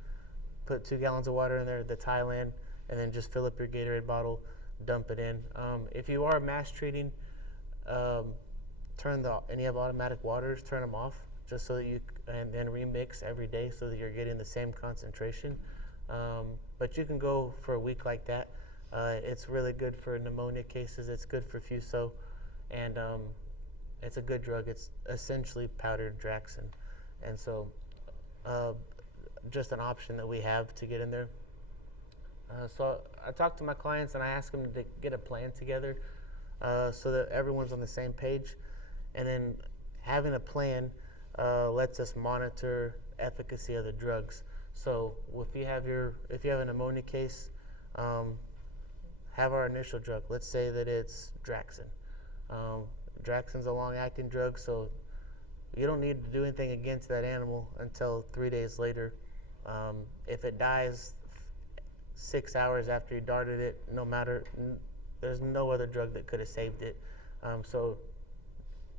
Put 2 gallons of water in there, the Thailand, and then just fill up your Gatorade bottle, dump it in. If you are mass treating, and you have automatic waters, turn them off, just so that and then remix every day so that you're getting the same concentration. But you can go for a week like that. It's really good for pneumonia cases. It's good for Fuso, and it's a good drug. It's essentially powdered Draxxin, and so just an option that we have to get in there. So I talk to my clients and I ask them to get a plan together so that everyone's on the same page, and then having a plan lets us monitor efficacy of the drugs. So if you have a pneumonia case, have our initial drug. Let's say that it's Draxxin. Draxxin's a long-acting drug, so you don't need to do anything against that animal until 3 days later. If it dies 6 hours after you darted it, there's no other drug that could have saved it. So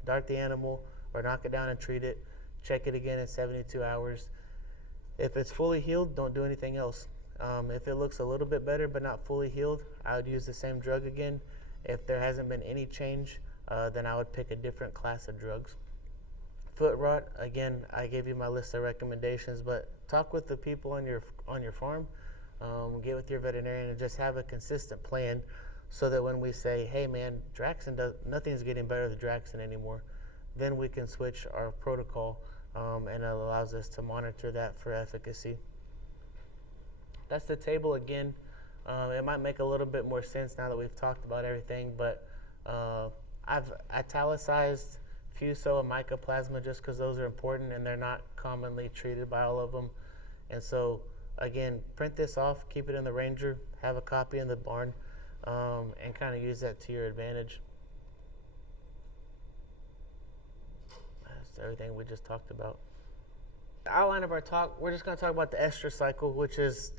dart the animal or knock it down and treat it. Check it again in 72 hours. If it's fully healed, don't do anything else. If it looks a little bit better but not fully healed, I would use the same drug again. If there hasn't been any change, then I would pick a different class of drugs. Foot rot, again, I gave you my list of recommendations, but talk with the people on your farm, get with your veterinarian, and just have a consistent plan so that when we say, hey man, nothing's getting better with Draxxin anymore, then we can switch our protocol, and it allows us to monitor that for efficacy. That's the table again. It might make a little bit more sense now that we've talked about everything, but I've italicized Fuso and Mycoplasma just because those are important and they're not commonly treated by all of them. And so, again, print this off, keep it in the Ranger, have a copy in the barn, and kind of use that to your advantage. That's everything we just talked about. The outline of our talk, we're just going to talk about the estrus cycle, which is,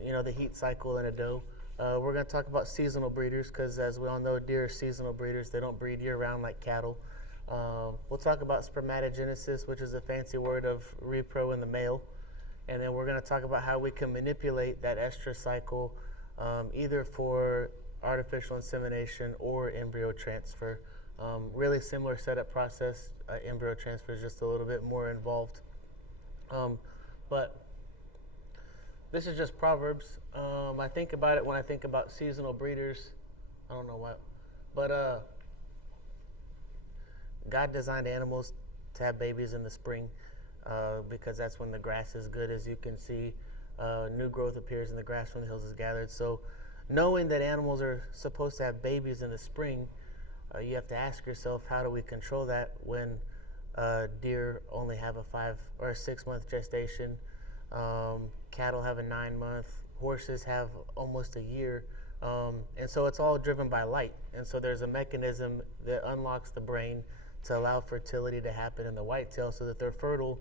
the heat cycle in a doe. We're going to talk about seasonal breeders because, as we all know, deer are seasonal breeders. They don't breed year-round like cattle. We'll talk about spermatogenesis, which is a fancy word of repro in the male. And then we're going to talk about how we can manipulate that estrus cycle either for artificial insemination or embryo transfer. Really similar setup process. Embryo transfer is just a little bit more involved. But this is just Proverbs. I think about it when I think about seasonal breeders. I don't know why, but God designed animals to have babies in the spring because that's when the grass is good, as you can see. New growth appears in the grass when the hills is gathered. So knowing that animals are supposed to have babies in the spring, you have to ask yourself, how do we control that when deer only have a 5 or a 6 month gestation? Cattle have a 9 month, horses have almost a year. And so it's all driven by light. And so there's a mechanism that unlocks the brain to allow fertility to happen in the whitetail so that they're fertile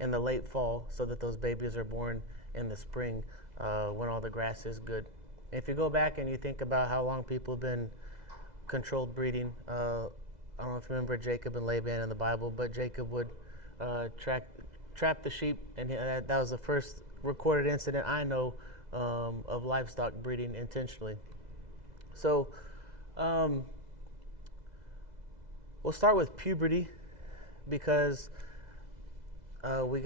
in the late fall, so that those babies are born in the spring when all the grass is good. If you go back and you think about how long people have been controlled breeding, I don't know if you remember Jacob and Laban in the Bible, but Jacob would trap the sheep, and that was the first recorded incident I know of livestock breeding intentionally. So we'll start with puberty because we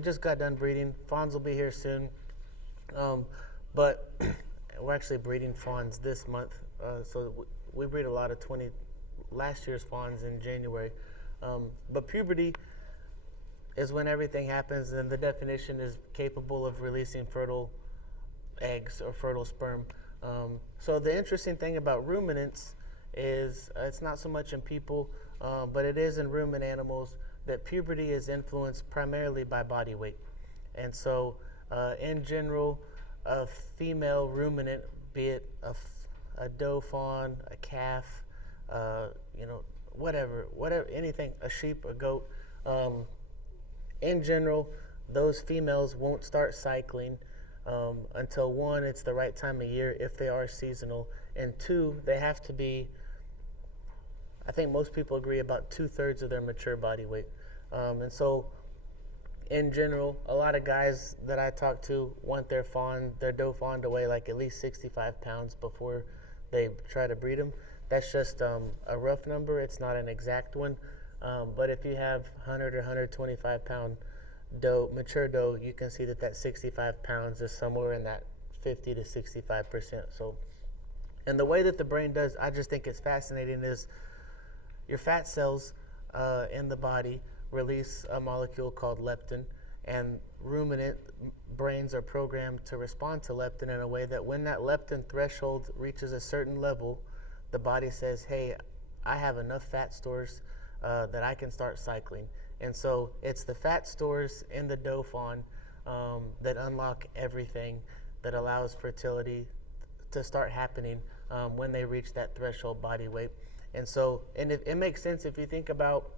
just got done breeding. Fawns will be here soon, but we're actually breeding fawns this month. So we breed a lot of last year's fawns in January. But puberty is when everything happens, and the definition is capable of releasing fertile eggs or fertile sperm. So the interesting thing about ruminants is it's not so much in people, but it is in ruminant animals, that puberty is influenced primarily by body weight. And so in general, a female ruminant, be it a doe fawn, a calf, whatever, anything, a sheep, a goat, in general, those females won't start cycling until, one, it's the right time of year if they are seasonal, and two, they have to be, I think most people agree, about 2/3 of their mature body weight. And so in general, a lot of guys that I talk to want their doe fawn to weigh like at least 65 pounds before they try to breed them. That's just a rough number. It's not an exact one. But if you have 100 or 125 pound mature doe, you can see that 65 pounds is somewhere in that 50 to 65%. So, and the way that the brain does, I just think it's fascinating, is your fat cells in the body release a molecule called leptin, and ruminant brains are programmed to respond to leptin in a way that when that leptin threshold reaches a certain level, the body says, hey, I have enough fat stores that I can start cycling. And so it's the fat stores in the doe fawn that unlock everything, that allows fertility to start happening when they reach that threshold body weight. And so, and it makes sense if you think about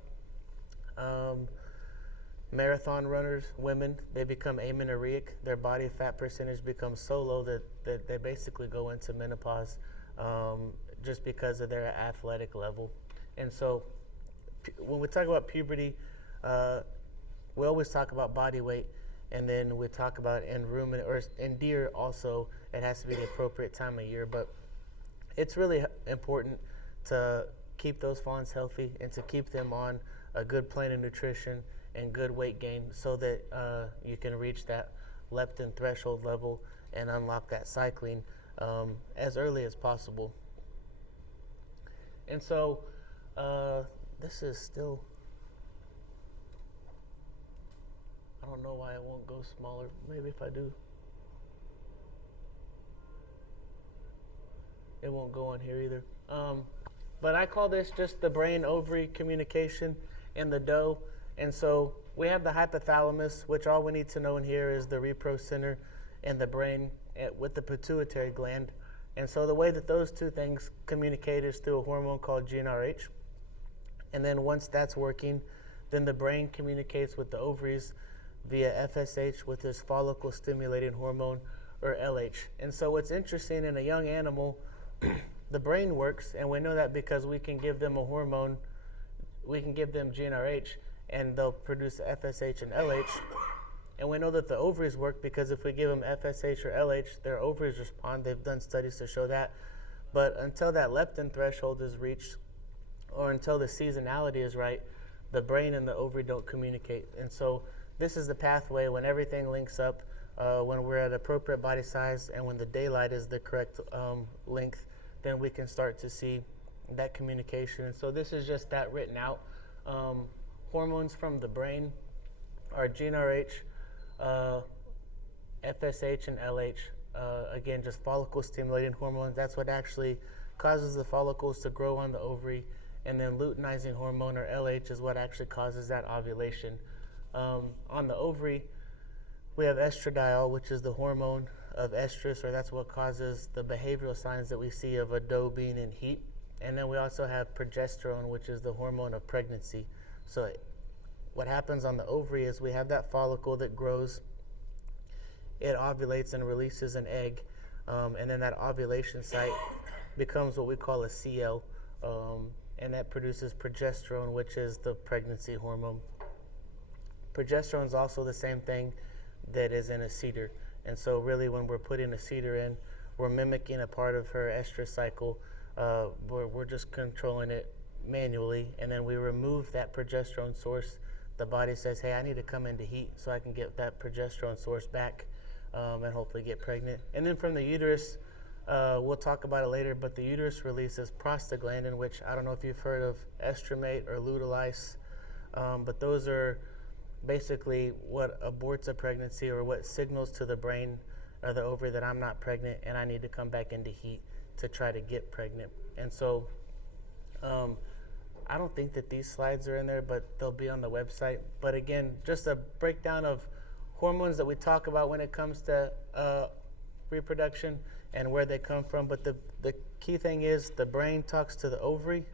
marathon runners, women, they become amenorrheic. Their body fat percentage becomes so low that they basically go into menopause just because of their athletic level. And so when we talk about puberty, we always talk about body weight, and then we talk about in ruminant or in deer also, it has to be the appropriate time of year. But it's really important to keep those fawns healthy and to keep them on a good plan of nutrition and good weight gain so that you can reach that leptin threshold level and unlock that cycling as early as possible. And so this is still, I don't know why it won't go smaller. Maybe if I do, it won't go on here either. But I call this just the brain-ovary communication in the doe. And so we have the hypothalamus, which all we need to know in here is the repro center in the brain with the pituitary gland. And so the way that those two things communicate is through a hormone called GnRH. And then once that's working, then the brain communicates with the ovaries via FSH with this follicle stimulating hormone, or LH. And so what's interesting, in a young animal, the brain works, and we know that because we can give them a hormone, we can give them GnRH, and they'll produce FSH and LH. And we know that the ovaries work because if we give them FSH or LH, their ovaries respond. They've done studies to show that. But until that leptin threshold is reached, or until the seasonality is right, the brain and the ovary don't communicate. And so this is the pathway when everything links up. when we're at appropriate body size and when the daylight is the correct length, then we can start to see that communication. And so this is just that written out. Hormones from the brain are GnRH, FSH, and LH. Again, just follicle stimulating hormones. That's what actually causes the follicles to grow on the ovary. And then luteinizing hormone, or LH, is what actually causes that ovulation. On the ovary, we have estradiol, which is the hormone of estrus, or that's what causes the behavioral signs that we see of a doe being in heat. And then we also have progesterone, which is the hormone of pregnancy. So what happens on the ovary is we have that follicle that grows, it ovulates and releases an egg, and then that ovulation site becomes what we call a CL, and that produces progesterone, which is the pregnancy hormone. Progesterone is also the same thing that is in a cedar, and so really when we're putting a cedar in, we're mimicking a part of her estrus cycle. We're just controlling it manually, and then we remove that progesterone source. The body says, hey, I need to come into heat so I can get that progesterone source back, and hopefully get pregnant. And then from the uterus, we'll talk about it later, but the uterus releases prostaglandin, which I don't know if you've heard of Estramate or Lutalice, but those are basically what aborts a pregnancy, or what signals to the brain or the ovary that I'm not pregnant and I need to come back into heat to try to get pregnant. And so I don't think that these slides are in there, but they'll be on the website. But again, just a breakdown of hormones that we talk about when it comes to reproduction and where they come from. But the key thing is the brain talks to the ovary,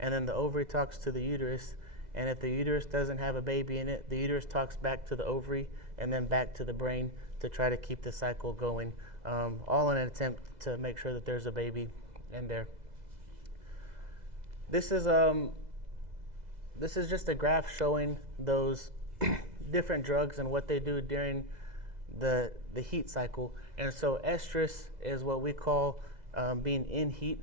and then the ovary talks to the uterus. And if the uterus doesn't have a baby in it, the uterus talks back to the ovary and then back to the brain to try to keep the cycle going, all in an attempt to make sure that there's a baby in there. This is just a graph showing those different drugs and what they do during the heat cycle. And so estrus is what we call being in heat,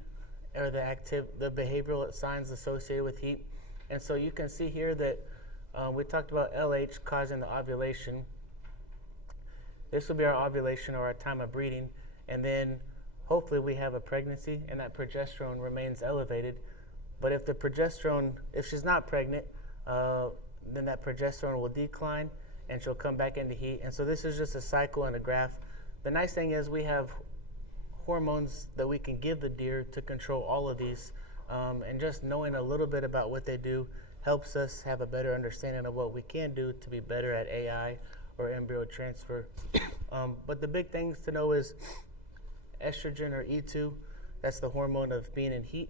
or the behavioral signs associated with heat. And so you can see here that we talked about LH causing the ovulation. This will be our ovulation, or our time of breeding. And then hopefully we have a pregnancy and that progesterone remains elevated. But if she's not pregnant, then that progesterone will decline and she'll come back into heat. And so this is just a cycle and a graph. The nice thing is we have hormones that we can give the deer to control all of these. And just knowing a little bit about what they do helps us have a better understanding of what we can do to be better at AI or embryo transfer. But the big things to know is estrogen, or E2, that's the hormone of being in heat,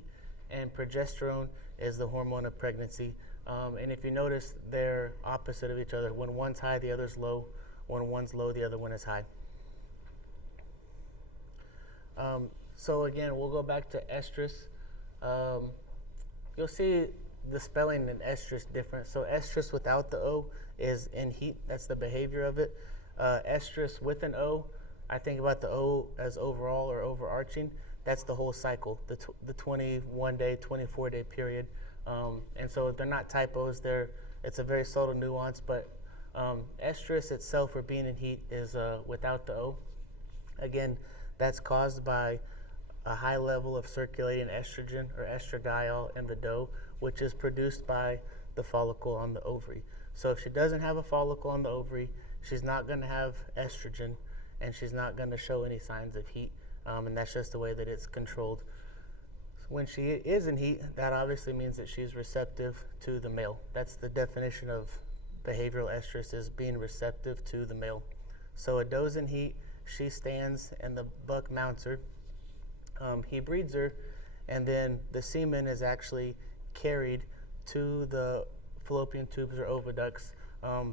and progesterone is the hormone of pregnancy. And if you notice, they're opposite of each other. When one's high, the other's low. When one's low, the other one is high. So again, we'll go back to estrus. You'll see the spelling in estrus different. So estrus without the O is in heat. That's the behavior of it. Estrus with an O, I think about the O as overall or overarching. That's the whole cycle, the 21-day, 24-day period. And so they're not typos. It's a very subtle nuance, but estrus itself, or being in heat, is without the O. Again, that's caused by a high level of circulating estrogen, or estradiol, in the doe, which is produced by the follicle on the ovary. So if she doesn't have a follicle on the ovary, she's not going to have estrogen, and she's not going to show any signs of heat, and that's just the way that it's controlled. When she is in heat, that obviously means that she's receptive to the male. That's the definition of behavioral estrus, is being receptive to the male. So a doe's in heat, she stands, and the buck mounts her. He breeds her, and then the semen is actually carried to the fallopian tubes, or oviducts,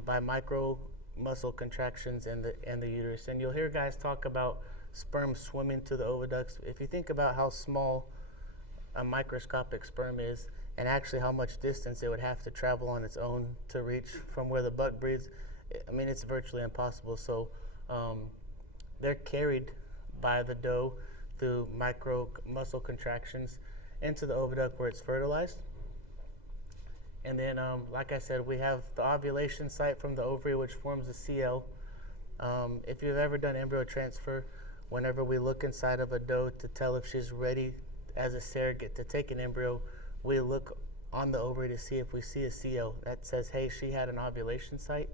by micro muscle contractions in the uterus. And you'll hear guys talk about sperm swimming to the oviducts. If you think about how small a microscopic sperm is, and actually how much distance it would have to travel on its own to reach from where the buck breeds, I mean, it's virtually impossible. So they're carried by the doe through micro muscle contractions into the oviduct where it's fertilized. And then, like I said, we have the ovulation site from the ovary, which forms the CL. If you've ever done embryo transfer, whenever we look inside of a doe to tell if she's ready as a surrogate to take an embryo, we look on the ovary to see if we see a CO that says, hey, she had an ovulation site.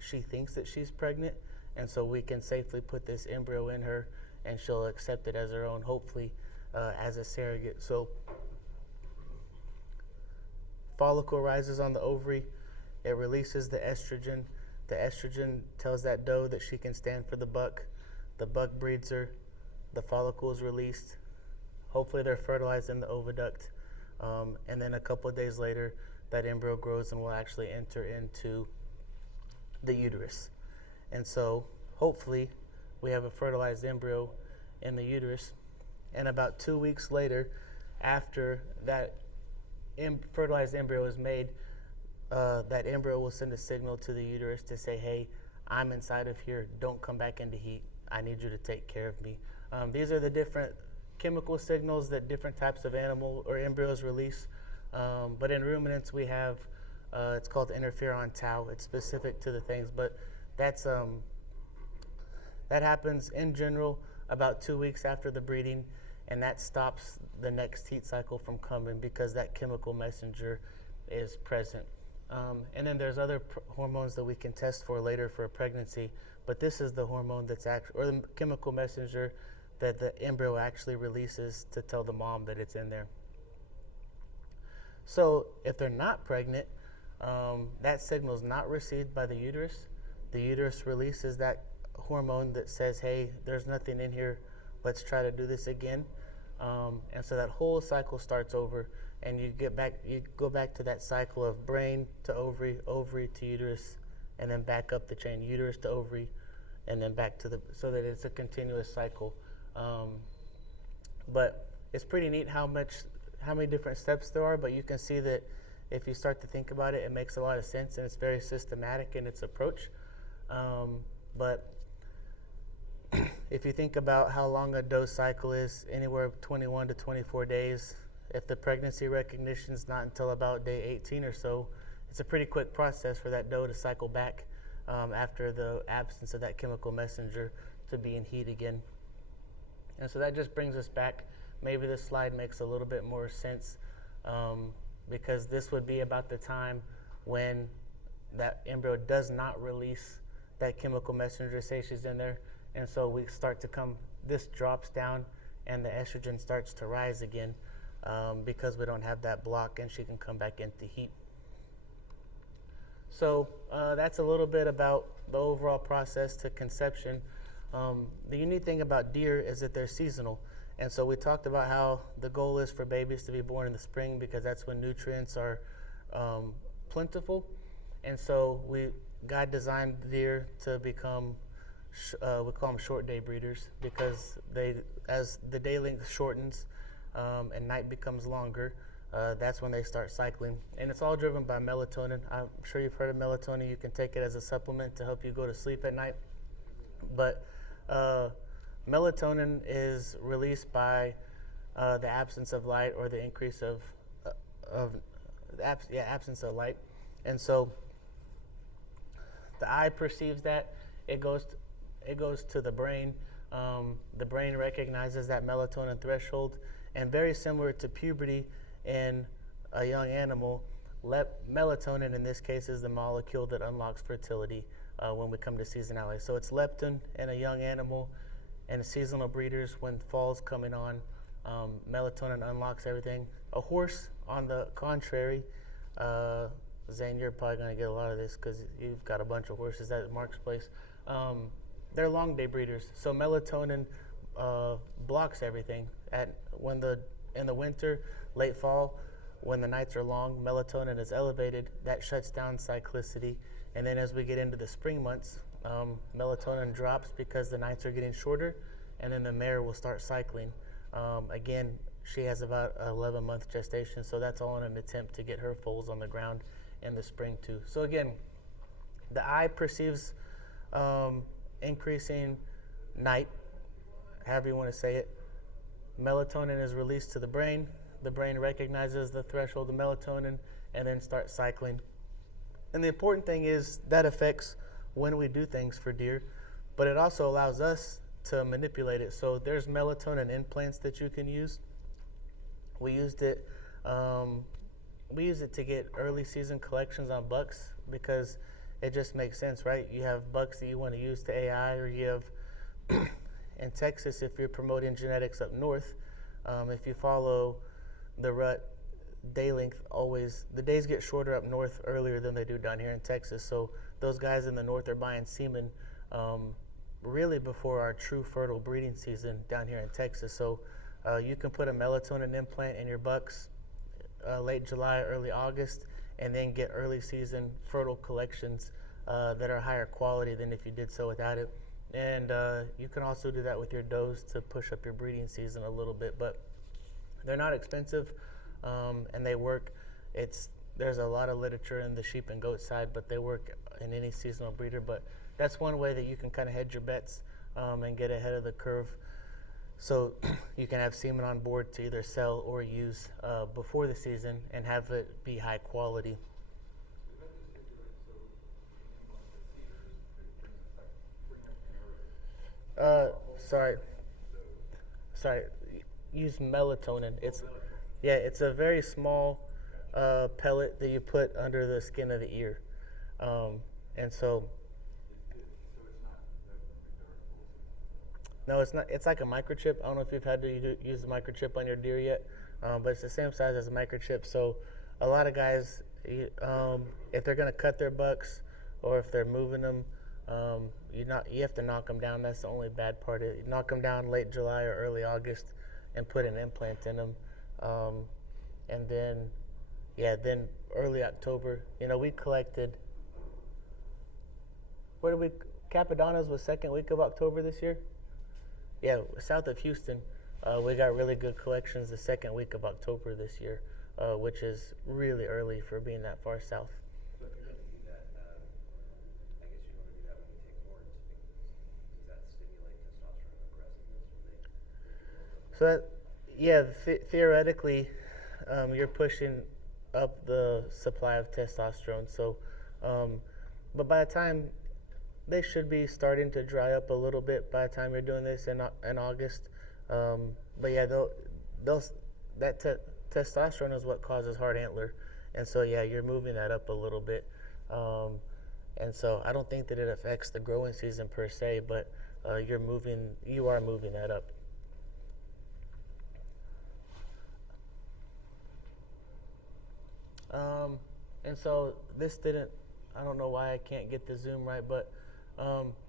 She thinks that she's pregnant, and so we can safely put this embryo in her, and she'll accept it as her own, hopefully, as a surrogate. So follicle rises on the ovary. It releases the estrogen. The estrogen tells that doe that she can stand for the buck. The buck breeds her. The follicle is released. Hopefully they're fertilized in the oviduct. And then a couple of days later, that embryo grows and will actually enter into the uterus. And so hopefully we have a fertilized embryo in the uterus. And about 2 weeks later, after that fertilized embryo is made, that embryo will send a signal to the uterus to say, hey, I'm inside of here. Don't come back into heat. I need you to take care of me. These are the different chemical signals that different types of animal or embryos release. But in ruminants, we have, it's called interferon tau. It's specific to the things, but that happens in general about 2 weeks after the breeding, and that stops the next heat cycle from coming because that chemical messenger is present. And then there's other hormones that we can test for later for a pregnancy, but this is the hormone that's or the chemical messenger that the embryo actually releases to tell the mom that it's in there. So if they're not pregnant, that signal is not received by the uterus. The uterus releases that hormone that says, hey, there's nothing in here. Let's try to do this again. And so that whole cycle starts over, and you go back to that cycle of brain to ovary, ovary to uterus, and then back up the chain, uterus to ovary, and then back to so that it's a continuous cycle. But it's pretty neat how many different steps there are, but you can see that if you start to think about it, it makes a lot of sense, and it's very systematic in its approach. But if you think about how long a doe cycle is, anywhere 21 to 24 days, if the pregnancy recognition is not until about day 18 or so, it's a pretty quick process for that doe to cycle back after the absence of that chemical messenger to be in heat again. And so that just brings us back. Maybe this slide makes a little bit more sense because this would be about the time when that embryo does not release that chemical messenger, say she's in there. And so we start to this drops down and the estrogen starts to rise again because we don't have that block and she can come back into heat. So that's a little bit about the overall process to conception. The unique thing about deer is that they're seasonal. And so we talked about how the goal is for babies to be born in the spring because that's when nutrients are plentiful. And so God designed deer to become we call them short day breeders because as the day length shortens and night becomes longer, that's when they start cycling. And it's all driven by melatonin. I'm sure you've heard of melatonin. You can take it as a supplement to help you go to sleep at night. But melatonin is released by the absence of light or the increase of absence of light. And so the eye perceives that. It goes to the brain. The brain recognizes that melatonin threshold, and very similar to puberty in a young animal, melatonin in this case is the molecule that unlocks fertility when we come to seasonality. So it's leptin in a young animal, and seasonal breeders, when fall's coming on, melatonin unlocks everything. A horse, on the contrary, Zane, you're probably going to get a lot of this because you've got a bunch of horses at Mark's place. They're long day breeders, so melatonin blocks everything. In the winter, late fall, when the nights are long, melatonin is elevated. That shuts down cyclicity, and then as we get into the spring months, melatonin drops because the nights are getting shorter, and then the mare will start cycling. Again, she has about an 11-month gestation, so that's all in an attempt to get her foals on the ground in the spring too. So again, the eye perceives increasing night, however you want to say it. Melatonin is released to the brain. The brain recognizes the threshold of melatonin and then starts cycling. And the important thing is that affects when we do things for deer, but it also allows us to manipulate it. So there's melatonin implants that you can use. We used it. We use it to get early season collections on bucks because it just makes sense, right? You have bucks that you want to use to AI, or you have in Texas, if you're promoting genetics up north, if you follow the rut day length, always the days get shorter up north earlier than they do down here in Texas. So those guys in the north are buying semen really before our true fertile breeding season down here in Texas. So you can put a melatonin implant in your bucks late July, early August, and then get early season fertile collections that are higher quality than if you did so without it. And you can also do that with your does to push up your breeding season a little bit, but they're not expensive and they work. There's a lot of literature in the sheep and goat side, but they work in any seasonal breeder. But that's one way that you can kind of hedge your bets and get ahead of the curve. So you can have semen on board to either sell or use before the season and have it be high quality. Sorry. Use melatonin. It's a very small pellet that you put under the skin of the ear, and so. No, it's not. It's like a microchip. I don't know if you've had to use the microchip on your deer yet, but it's the same size as a microchip. So a lot of guys, if they're going to cut their bucks or if they're moving them, you have to knock them down. That's the only bad part. You knock them down late July or early August and put an implant in them. And then early October, we collected, Capodanno's was second week of October this year? Yeah, south of Houston, we got really good collections the second week of October this year, which is really early for being that far south. So if you're going to do that, I guess you want to do that when you take horns. Does that stimulate testosterone aggressiveness? Theoretically, you're pushing up the supply of testosterone. So, but by the time they should be starting to dry up a little bit by the time you're doing this in August. But yeah, testosterone is what causes hard antler, and so yeah, you're moving that up a little bit. And so I don't think that it affects the growing season per se, but you are moving that up. And so I don't know why I can't get the zoom right, but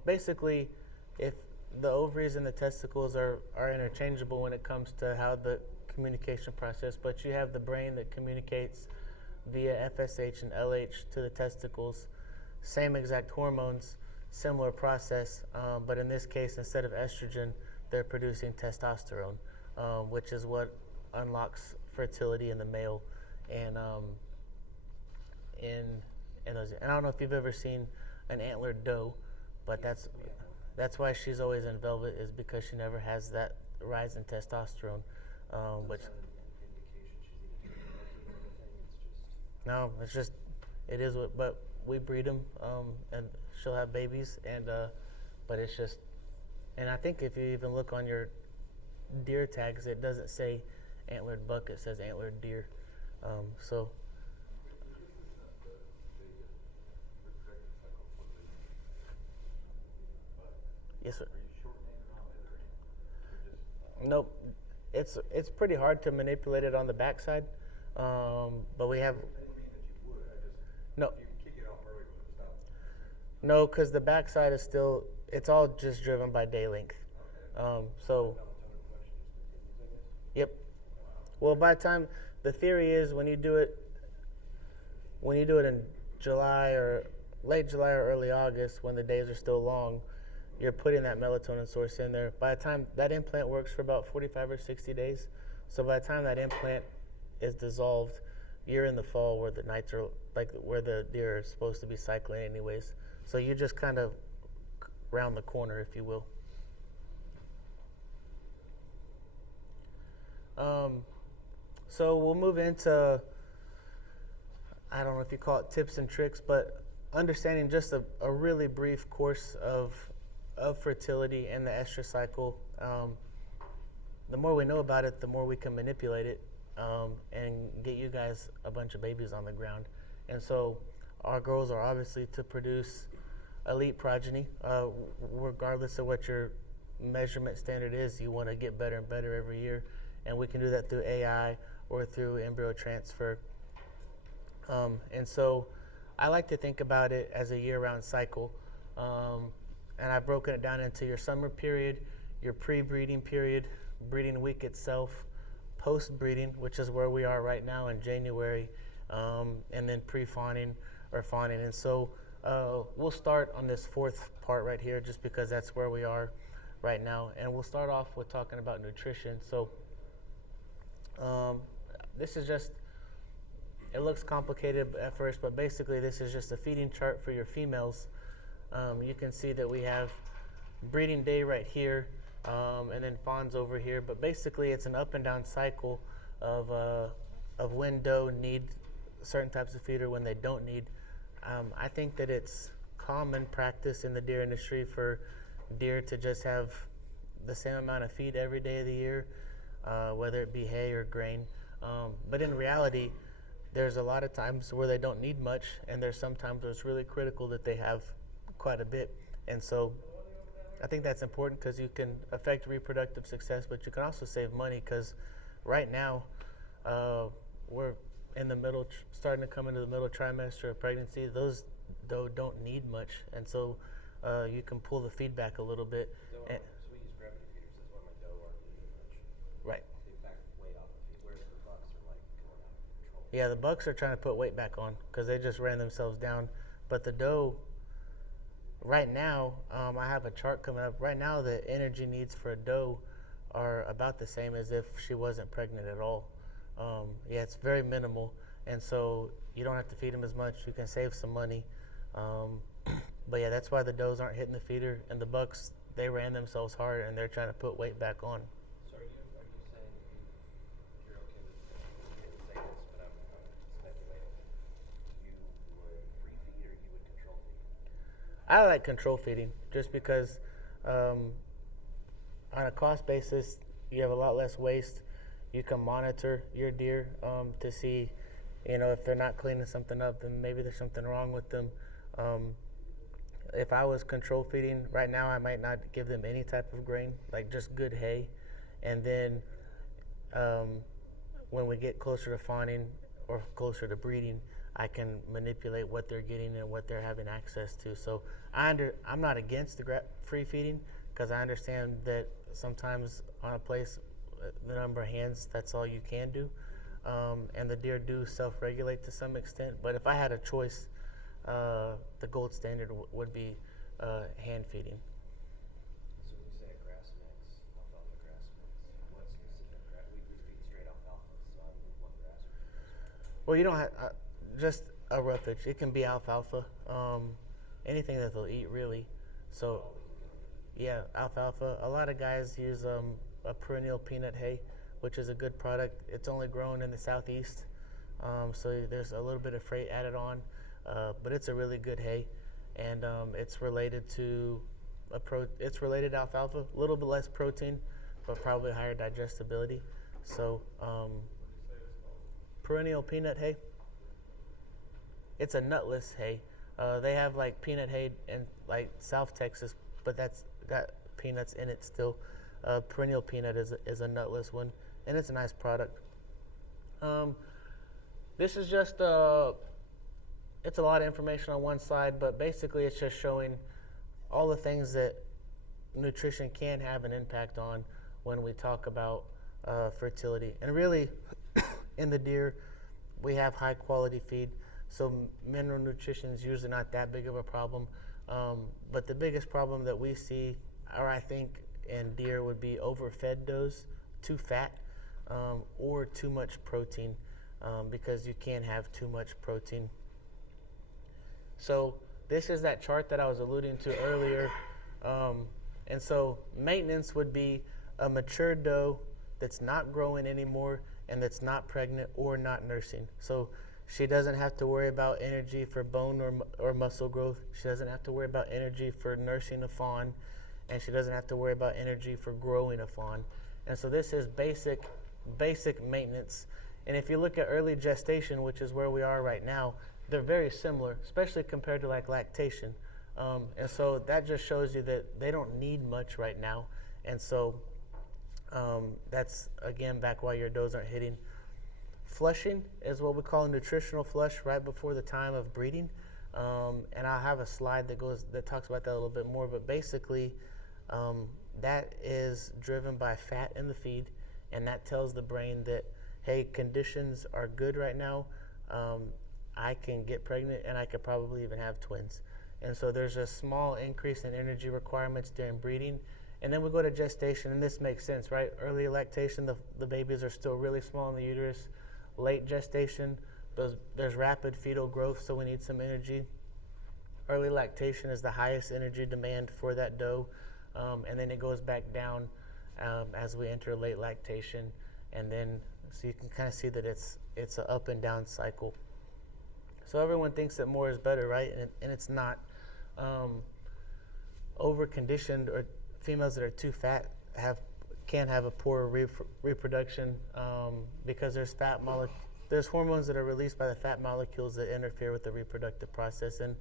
basically, if the ovaries and the testicles are interchangeable when it comes to how the communication process, but you have the brain that communicates via FSH and LH to the testicles, same exact hormones, similar process, but in this case, instead of estrogen, they're producing testosterone, which is what unlocks fertility in the male. And and I don't know if you've ever seen an antlered doe, but that's why she's always in velvet, is because she never has that rise in testosterone. No, it's just it is what. But we breed them, and she'll have babies, and but it's just, and I think if you even look on your deer tags, it doesn't say antlered buck; it says antlered deer. So. Yes, sir. Nope. It's pretty hard to manipulate it on the backside, but we have. No. No, because the backside is still. It's all just driven by day length. So. Yep. Well, by the time the theory is when you do it in July or late July or early August, when the days are still long, you're putting that melatonin source in there. By the time that implant works for about 45 or 60 days, so by the time that implant is dissolved, you're in the fall where the nights are like where the deer are supposed to be cycling anyways. So you just kind of round the corner, if you will. So we'll move into, I don't know if you call it tips and tricks, but understanding just a really brief course of fertility and the estrus cycle. The more we know about it, the more we can manipulate it and get you guys a bunch of babies on the ground. And so our goals are obviously to produce elite progeny, regardless of what your measurement standard is. You want to get better and better every year, and we can do that through AI or through embryo transfer. And so I like to think about it as a year-round cycle, and I've broken it down into your summer period, your pre-breeding period, breeding week itself, post-breeding, which is where we are right now in January, and then pre-fawning or fawning. And so we'll start on this fourth part right here just because that's where we are right now. And we'll start off with talking about nutrition. So this is just, it looks complicated at first, but basically this is just a feeding chart for your females. You can see that we have breeding day right here, and then fawns over here. But basically it's an up and down cycle of when doe need certain types of feed or when they don't need. I think that it's common practice in the deer industry for deer to just have the same amount of feed every day of the year, whether it be hay or grain. But in reality, there's a lot of times where they don't need much, and there's sometimes where it's really critical that they have quite a bit. And so I think that's important because you can affect reproductive success, but you can also save money because right now we're in the middle, starting to come into the middle trimester of pregnancy. Those doe don't need much, and so you can pull the feedback a little bit. So we use gravity feeders. That's why my doe aren't eating much. Right. They back way off the feed, whereas the bucks are like going out of control. Yeah, the bucks are trying to put weight back on because they just ran themselves down. But the doe, right now, I have a chart coming up. Right now, the energy needs for a doe are about the same as if she wasn't pregnant at all. Yeah, it's very minimal, and so you don't have to feed them as much. You can save some money. But yeah, that's why the does aren't hitting the feeder, and the bucks, they ran themselves hard and they're trying to put weight back on. So are you saying if you're okay with, you didn't say this, but I'm speculating, you would free feed or you would control feed? I like control feeding just because on a cost basis, you have a lot less waste. You can monitor your deer to see, if they're not cleaning something up, then maybe there's something wrong with them. If I was control feeding right now, I might not give them any type of grain, like just good hay. And then when we get closer to fawning or closer to breeding, I can manipulate what they're getting and what they're having access to. So I'm not against the free feeding because I understand that sometimes on a place, the number of hands, that's all you can do. And the deer do self-regulate to some extent. But if I had a choice, the gold standard would be hand feeding. So when you say a grass mix, alfalfa grass mix, what specific grass? We feed straight alfalfa, so I don't know what grass we use. Well, you don't have just a roughage. It can be alfalfa, anything that they'll eat really. So yeah, alfalfa. A lot of guys use a perennial peanut hay, which is a good product. It's only grown in the southeast, so there's a little bit of freight added on, but it's a really good hay, and it's related to it's related to alfalfa. A little bit less protein, but probably higher digestibility. So perennial peanut hay. It's a nutless hay. They have like peanut hay in like South Texas, but that's got peanuts in it still. Perennial peanut is a nutless one, and it's a nice product. This is just it's a lot of information on one slide, but basically it's just showing all the things that nutrition can have an impact on when we talk about fertility. And really, in the deer, we have high quality feed, so mineral nutrition is usually not that big of a problem. But the biggest problem that we see, or I think, in deer would be overfed does, too fat, or too much protein, because you can have too much protein. So this is that chart that I was alluding to earlier. And so maintenance would be a mature doe that's not growing anymore and that's not pregnant or not nursing. So She doesn't have to worry about energy for bone or muscle growth. She doesn't have to worry about energy for nursing a fawn, and she doesn't have to worry about energy for growing a fawn. And so this is basic maintenance. And if you look at early gestation, which is where we are right now, they're very similar, especially compared to like lactation. And so that just shows you that they don't need much right now. And so that's, again, back why your does aren't hitting. Flushing is what we call a nutritional flush right before the time of breeding. And I'll have a slide that talks about that a little bit more. But basically, that is driven by fat in the feed, and that tells the brain that, hey, conditions are good right now. I can get pregnant, and I could probably even have twins. And so there's a small increase in energy requirements during breeding. And then we go to gestation, and this makes sense, right? Early lactation, the babies are still really small in the uterus. Late gestation, there's rapid fetal growth, so we need some energy. Early lactation is the highest energy demand for that doe, and then it goes back down as we enter late lactation. And then, so you can kind of see that it's an up and down cycle. So everyone thinks that more is better, right? And it's not. Over-conditioned or females that are too fat can have a poor reproduction because there's hormones that are released by the fat molecules that interfere with the reproductive process. And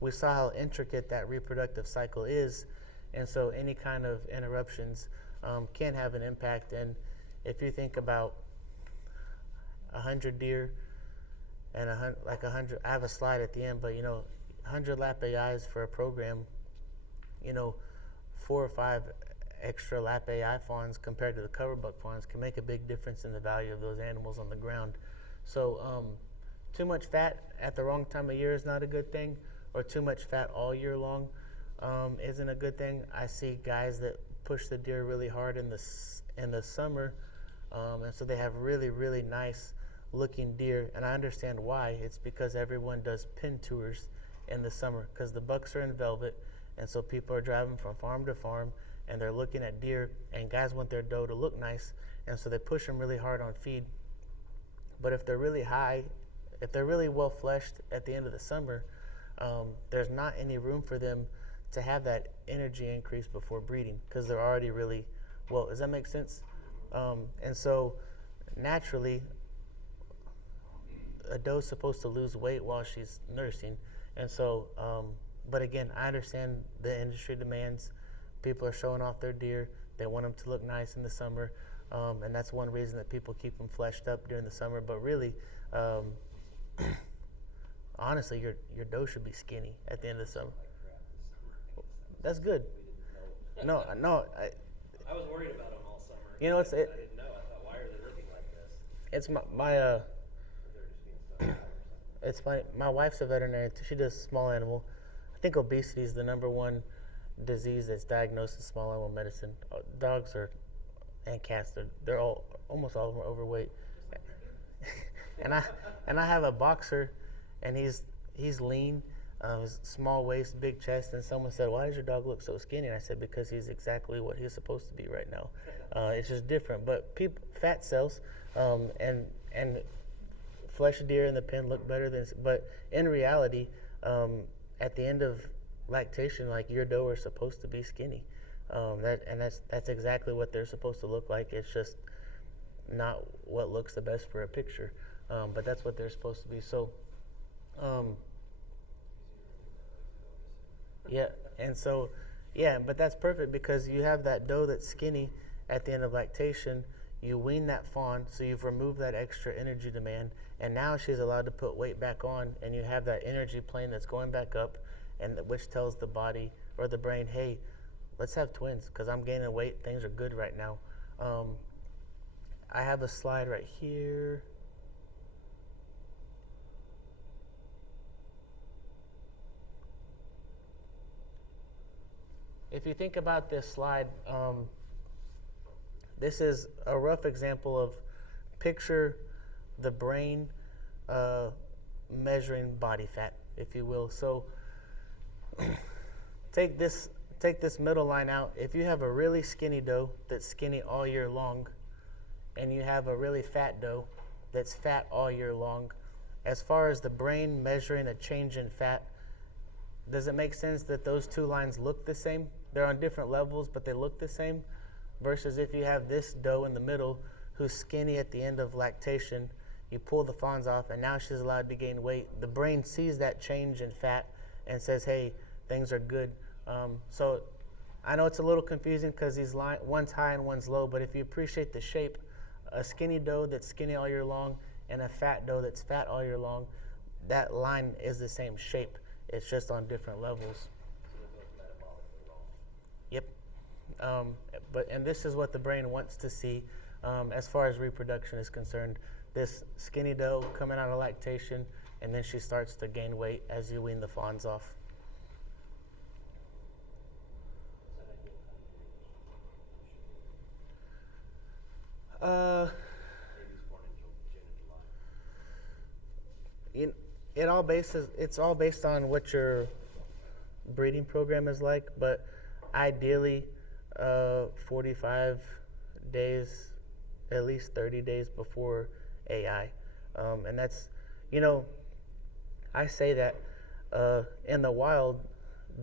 we saw how intricate that reproductive cycle is. And so any kind of interruptions can have an impact. And if you think about 100 deer and 100, I have a slide at the end, but 100 lap AIs for a program, 4 or 5 extra lap AI fawns compared to the cover buck fawns can make a big difference in the value of those animals on the ground. So too much fat at the wrong time of year is not a good thing, or too much fat all year long isn't a good thing. I see guys that push the deer really hard in the summer, and so they have really, really nice looking deer, and I understand why. It's because everyone does pin tours in the summer because the bucks are in velvet, and so people are driving from farm to farm and they're looking at deer, and guys want their doe to look nice, and so they push them really hard on feed. But if they're really high, if they're really well fleshed at the end of the summer, there's not any room for them to have that energy increase before breeding because they're already really well. Does that make sense? And so naturally, a doe's supposed to lose weight while she's nursing. And so, but again, I understand the industry demands. People are showing off their deer. They want them to look nice in the summer. And that's one reason that people keep them fleshed up during the summer. But really, honestly, your doe should be skinny at the end of the summer. That's good. No, I was worried about them all summer. I didn't know. I thought, why are they looking like this? It's They're just being stuck out or something. It's funny. My wife's a veterinarian. She does small animal. I think obesity is the #1 disease that's diagnosed in small animal medicine. Dogs and cats, they're almost all of them are overweight. and I have a boxer, and he's lean, his small waist, big chest. And someone said, "Why does your dog look so skinny?" And I said, "Because he's exactly what he's supposed to be right now. It's just different." But fat cells, and flesh deer in the pen look better than. But in reality, at the end of lactation, like your doe are supposed to be skinny. That's exactly what they're supposed to look like. It's just not what looks the best for a picture, but that's what they're supposed to be. So, yeah, and so, yeah, but that's perfect because you have that doe that's skinny at the end of lactation. You wean that fawn, so you've removed that extra energy demand, and now she's allowed to put weight back on, and you have that energy plane that's going back up, and which tells the body or the brain, hey, let's have twins because I'm gaining weight. Things are good right now. I have a slide right here. If you think about this slide, this is a rough example of picture the brain measuring body fat, if you will. So take this middle line out. If you have a really skinny doe that's skinny all year long, and you have a really fat doe that's fat all year long, as far as the brain measuring a change in fat, does it make sense that those two lines look the same? They're on different levels, but they look the same. Versus if you have this doe in the middle who's skinny at the end of lactation, you pull the fawns off, and now she's allowed to gain weight. The brain sees that change in fat and says, hey, things are good. So I know it's a little confusing because one's high and one's low, but if you appreciate the shape, a skinny doe that's skinny all year long and a fat doe that's fat all year long, that line is the same shape. It's just on different levels. So they're both metabolically wrong. Yep. And this is what the brain wants to see as far as reproduction is concerned. This skinny doe coming out of lactation, and then she starts to gain weight as you wean the fawns off. Baby's born in June and July. It's all based on what your breeding program is like, but ideally 45 days, at least 30 days before AI. And that's, I say that in the wild,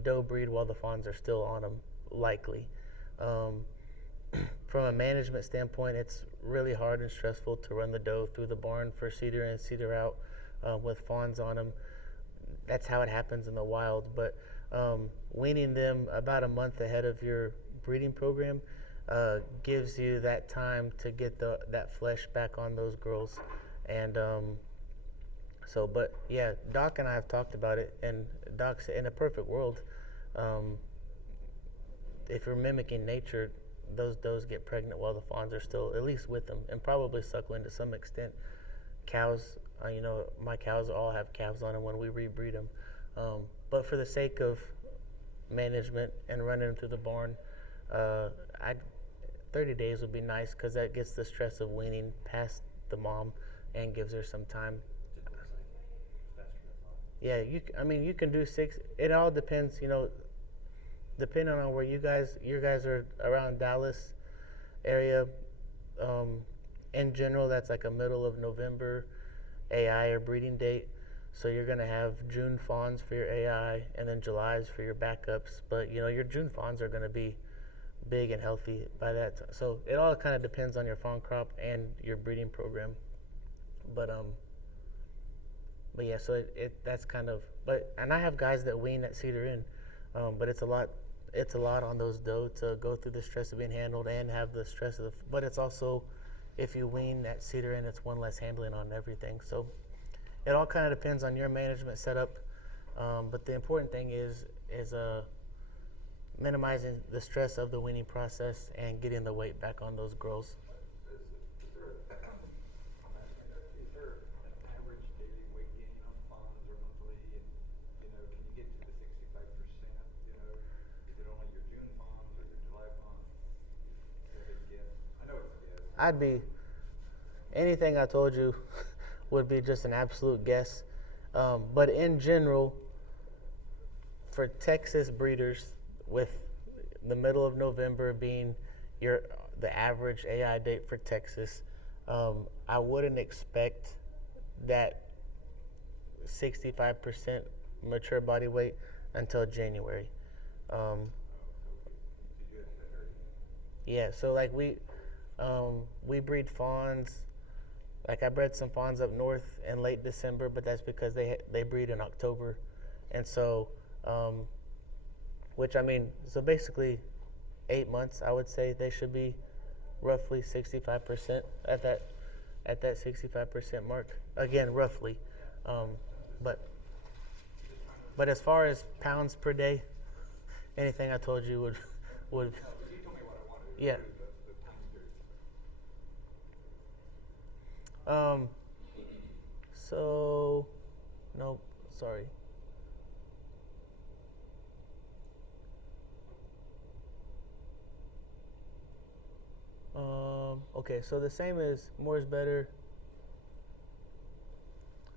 doe breed while the fawns are still on them, likely. From a management standpoint, it's really hard and stressful to run the doe through the barn for cedar in, cedar out with fawns on them. That's how it happens in the wild. But weaning them about a month ahead of your breeding program gives you that time to get that flesh back on those girls. And but yeah, Doc and I have talked about it, and Doc said, in a perfect world, if you're mimicking nature, those does get pregnant while the fawns are still at least with them, and probably suckling to some extent. Cows, my cows all have calves on them when we rebreed them. But for the sake of management and running them through the barn, 30 days would be nice because that gets the stress of weaning past the mom and gives her some time. Yeah, you can do 6. It all depends, depending on where you guys are around Dallas area. In general, that's like a middle of November AI or breeding date. So you're going to have June fawns for your AI and then July's for your backups. But, your June fawns are going to be big and healthy by that time. So it all kind of depends on your fawn crop and your breeding program. But yeah, so that's kind of, and I have guys that wean at Cedar Inn, but it's a lot on those doe to go through the stress of being handled and have the stress of but it's also, if you wean at Cedar Inn, it's one less handling on everything. So it all kind of depends on your management setup. But the important thing is minimizing the stress of the weaning process and getting the weight back on those girls. Is there an average daily weight gain on fawns or monthly? And, can you get to the 65%? Is it only your June fawns or your July fawns? Is it a guess? I know it's a guess. Anything I told you would be just an absolute guess. But in general, for Texas breeders, with the middle of November being the average AI date for Texas, I wouldn't expect that 65% mature body weight until January. Yeah, so like we breed fawns. Like I bred some fawns up north in late December, but that's because they breed in October, and so so basically 8 months, I would say they should be roughly 65% at that 65% mark. Again, roughly, but as far as pounds per day, anything I told you would. You told me what I wanted to Yeah. do, the time period. So, no, sorry. Okay, so the same is more is better.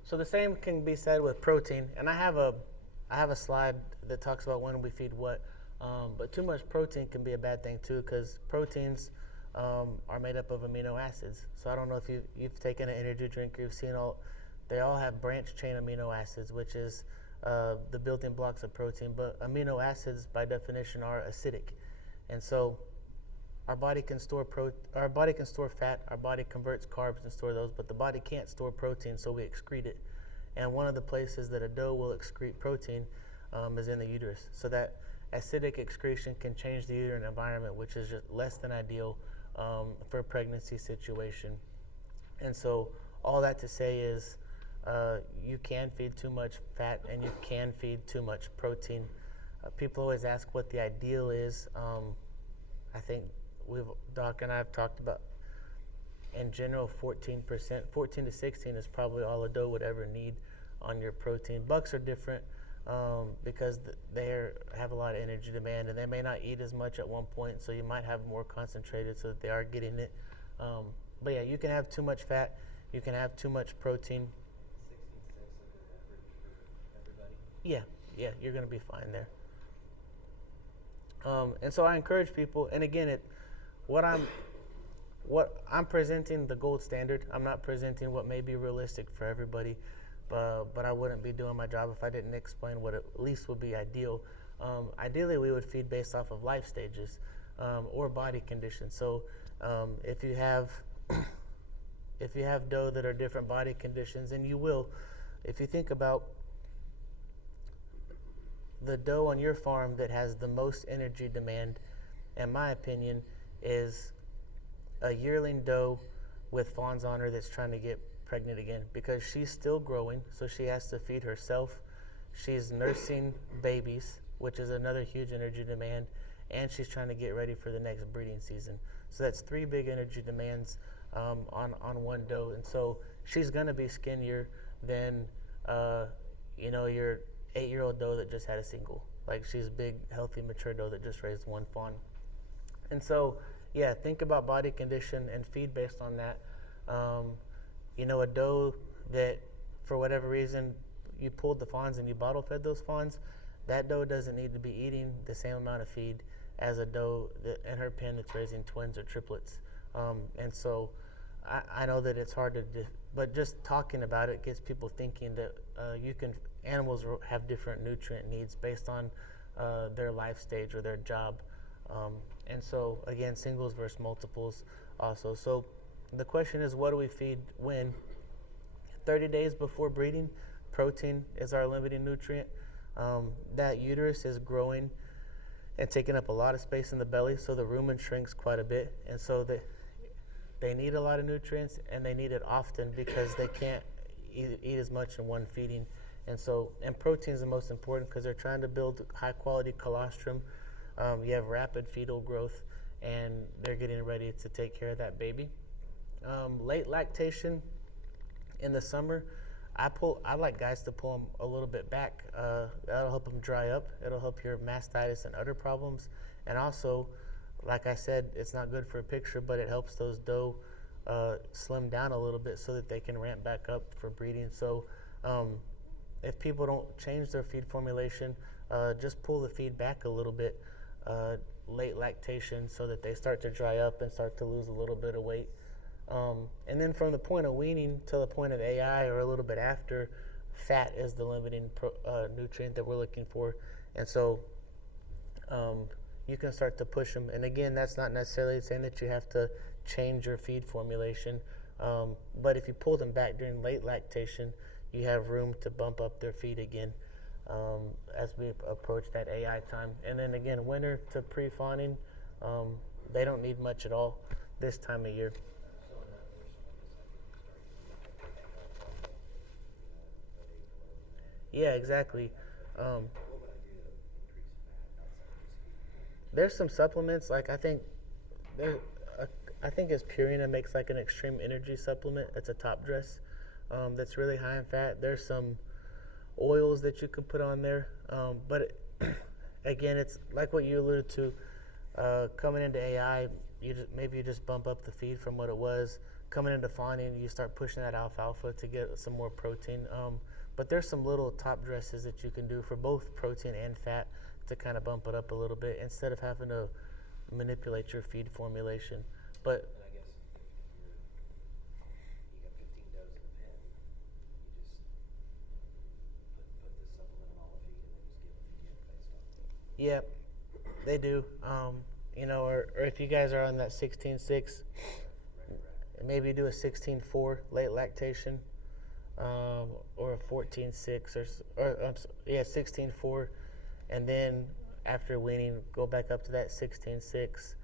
So the same can be said with protein, and I have a slide that talks about when we feed what. But too much protein can be a bad thing too, because proteins are made up of amino acids. So I don't know if you've taken an energy drink or you've seen all they all have branched chain amino acids, which is the building blocks of protein. But amino acids, by definition, are acidic, and so our body can store fat. Our body converts carbs and store those, but the body can't store protein, so we excrete it. And one of the places that a doe will excrete protein is in the uterus. So that acidic excretion can change the uterine environment, which is just less than ideal for a pregnancy situation. And so all that to say is you can feed too much fat and you can feed too much protein. People always ask what the ideal is. I think Doc and I have talked about, in general, 14%, 14 to 16 is probably all a doe would ever need on your protein. Bucks are different because they have a lot of energy demand, and they may not eat as much at one point, so you might have more concentrated so that they are getting it. But yeah, you can have too much fat, you can have too much protein. 66 is a good average for everybody. Yeah, you're going to be fine there. And so I encourage people, and again, what I'm presenting the gold standard. I'm not presenting what may be realistic for everybody, but I wouldn't be doing my job if I didn't explain what at least would be ideal. Ideally, we would feed based off of life stages or body conditions. So if you have doe that are different body conditions, and you will, if you think about the doe on your farm that has the most energy demand, in my opinion, is a yearling doe with fawns on her that's trying to get pregnant again, because she's still growing, so she has to feed herself. She's nursing babies, which is another huge energy demand, and she's trying to get ready for the next breeding season. So that's 3 big energy demands on one doe, and so she's going to be skinnier than your 8-year-old doe that just had a single. Like, she's a big, healthy, mature doe that just raised one fawn. And so, yeah, think about body condition and feed based on that. A doe that, for whatever reason, you pulled the fawns and you bottle fed those fawns, that doe doesn't need to be eating the same amount of feed as a doe that in her pen that's raising twins or triplets. And so I know that it's hard to, but just talking about it gets people thinking that animals have different nutrient needs based on their life stage or their job. And so, again, singles versus multiples also. So the question is, what do we feed when? 30 days before breeding, protein is our limiting nutrient. That uterus is growing and taking up a lot of space in the belly, so the rumen shrinks quite a bit. And so they need a lot of nutrients, and they need it often because they can't eat as much in one feeding. And protein is the most important because they're trying to build high-quality colostrum. You have rapid fetal growth, and they're getting ready to take care of that baby. Late lactation in the summer, I like guys to pull them a little bit back. That'll help them dry up. It'll help your mastitis and udder problems. And also, like I said, it's not good for a picture, but it helps those doe slim down a little bit so that they can ramp back up for breeding. So if people don't change their feed formulation, just pull the feed back a little bit late lactation so that they start to dry up and start to lose a little bit of weight. And then from the point of weaning to the point of AI or a little bit after, fat is the limiting nutrient that we're looking for. And so you can start to push them. And again, that's not necessarily saying that you have to change your feed formulation. But if you pull them back during late lactation, you have room to bump up their feed again as we approach that AI time. And then again, winter to pre-fawning, they don't need much at all this time of year. So in that first one, I guess I could start using Yeah, exactly. what would I do to increase fat outside of just feeding? There's some supplements, like I think it's Purina makes like an extreme energy supplement. It's a top dress that's really high in fat. There's some oils that you can put on there, but again, it's like what you alluded to. Coming into AI, maybe you just bump up the feed from what it was. Coming into fawning, you start pushing that alfalfa to get some more protein. But there's some little top dresses that you can do for both protein and fat to kind of bump it up a little bit instead of having to manipulate your feed formulation. But And I guess if you got 15 does in a pen, you Yep, they do. You know, or if you guys are on that 16.6, maybe do a 16.4 late lactation, or a 14.6 yeah, 16.4, and then after weaning, go back up to that 16.6,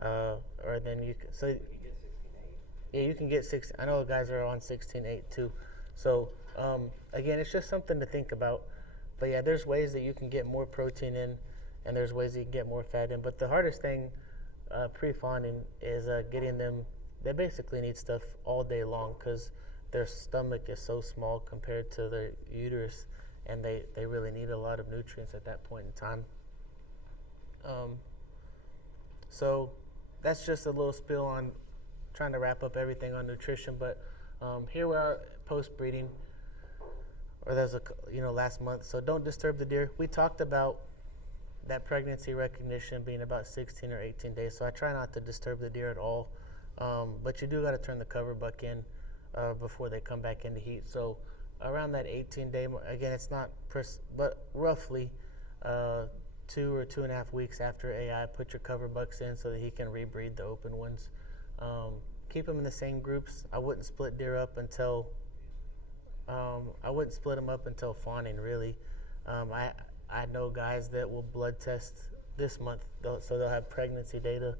or then you can, so You get 16.8. yeah, you can get 6. I know guys are on 16.8 too. So again, it's just something to think about. But yeah, there's ways that you can get more protein in, and there's ways that you can get more fat in. But the hardest thing pre-fawning is getting them. They basically need stuff all day long because their stomach is so small compared to their uterus, and they really need a lot of nutrients at that point in time. So that's just a little spill on trying to wrap up everything on nutrition. But here we are post breeding, or there's last month. So don't disturb the deer. We talked about that pregnancy recognition being about 16 or 18 days. So I try not to disturb the deer at all. But you do got to turn the cover buck in before they come back into heat. So around that 18-day, again, it's not, but roughly 2 or 2.5 weeks after AI, put your cover bucks in so that he can rebreed the open ones. Keep them in the same groups. I wouldn't split deer up until fawning, really. I know guys that will blood test this month, so they'll have pregnancy data,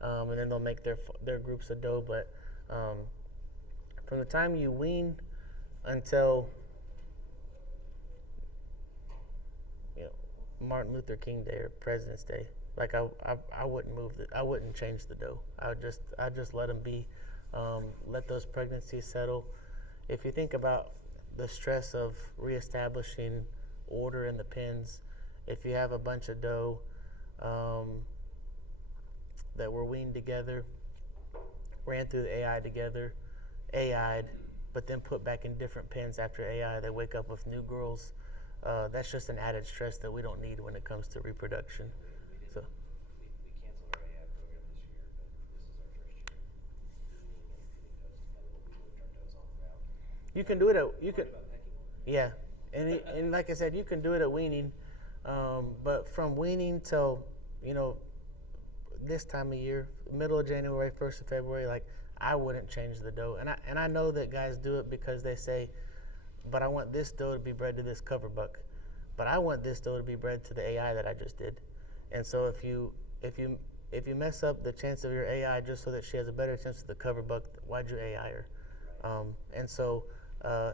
and then they'll make their groups of doe. But from the time you wean until Martin Luther King Day or President's Day, like I wouldn't change the doe. I just let them be, let those pregnancies settle. If you think about the stress of reestablishing order in the pens, if you have a bunch of doe that were weaned together, ran through the AI together, AI'd, but then put back in different pens after AI, they wake up with new girls. That's just an added stress that we don't need when it comes to reproduction. So. We canceled our AI program this year, but this is our first year weaning and feeding does together. We moved our does all throughout. You can do it Worried about pecking order. yeah, and like I said, you can do it at weaning, but from weaning till this time of year, middle of January, 1st of February, like I wouldn't change the doe, and I know that guys do it because they say, but I want this doe to be bred to this cover buck, but I want this doe to be bred to the AI that I just did, and so if you mess up the chance of your AI just so that she has a better chance of the cover buck, why'd you AI her? And so,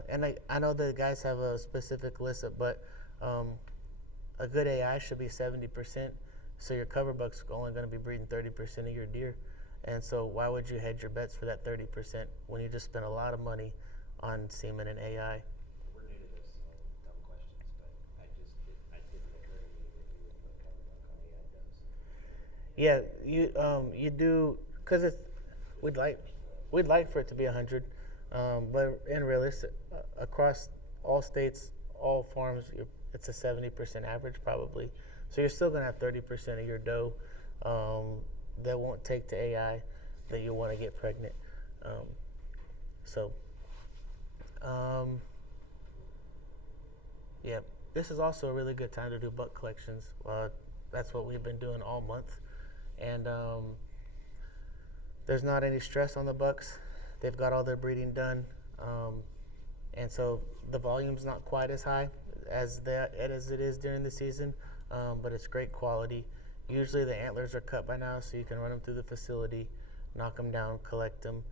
and I know the guys have a specific list, but a good AI should be 70%. So your cover buck's only going to be breeding 30% of your deer. And so why would you hedge your bets for that 30% when you just spent a lot of money on semen and AI? We're new to this, so dumb questions, but it didn't occur to me that you would put cover buck on AI does. Yeah, you do, because we'd like for it to be 100, but in realistic, across all states, all farms, it's a 70% average probably. So you're still gonna have 30% of your doe that won't take to AI that you want to get pregnant. Yeah, this is also a really good time to do buck collections. That's what we've been doing all month, and there's not any stress on the bucks. They've got all their breeding done, and so the volume's not quite as high as it is during the season, but it's great quality. Usually the antlers are cut by now, so you can run them through the facility, knock them down, collect them,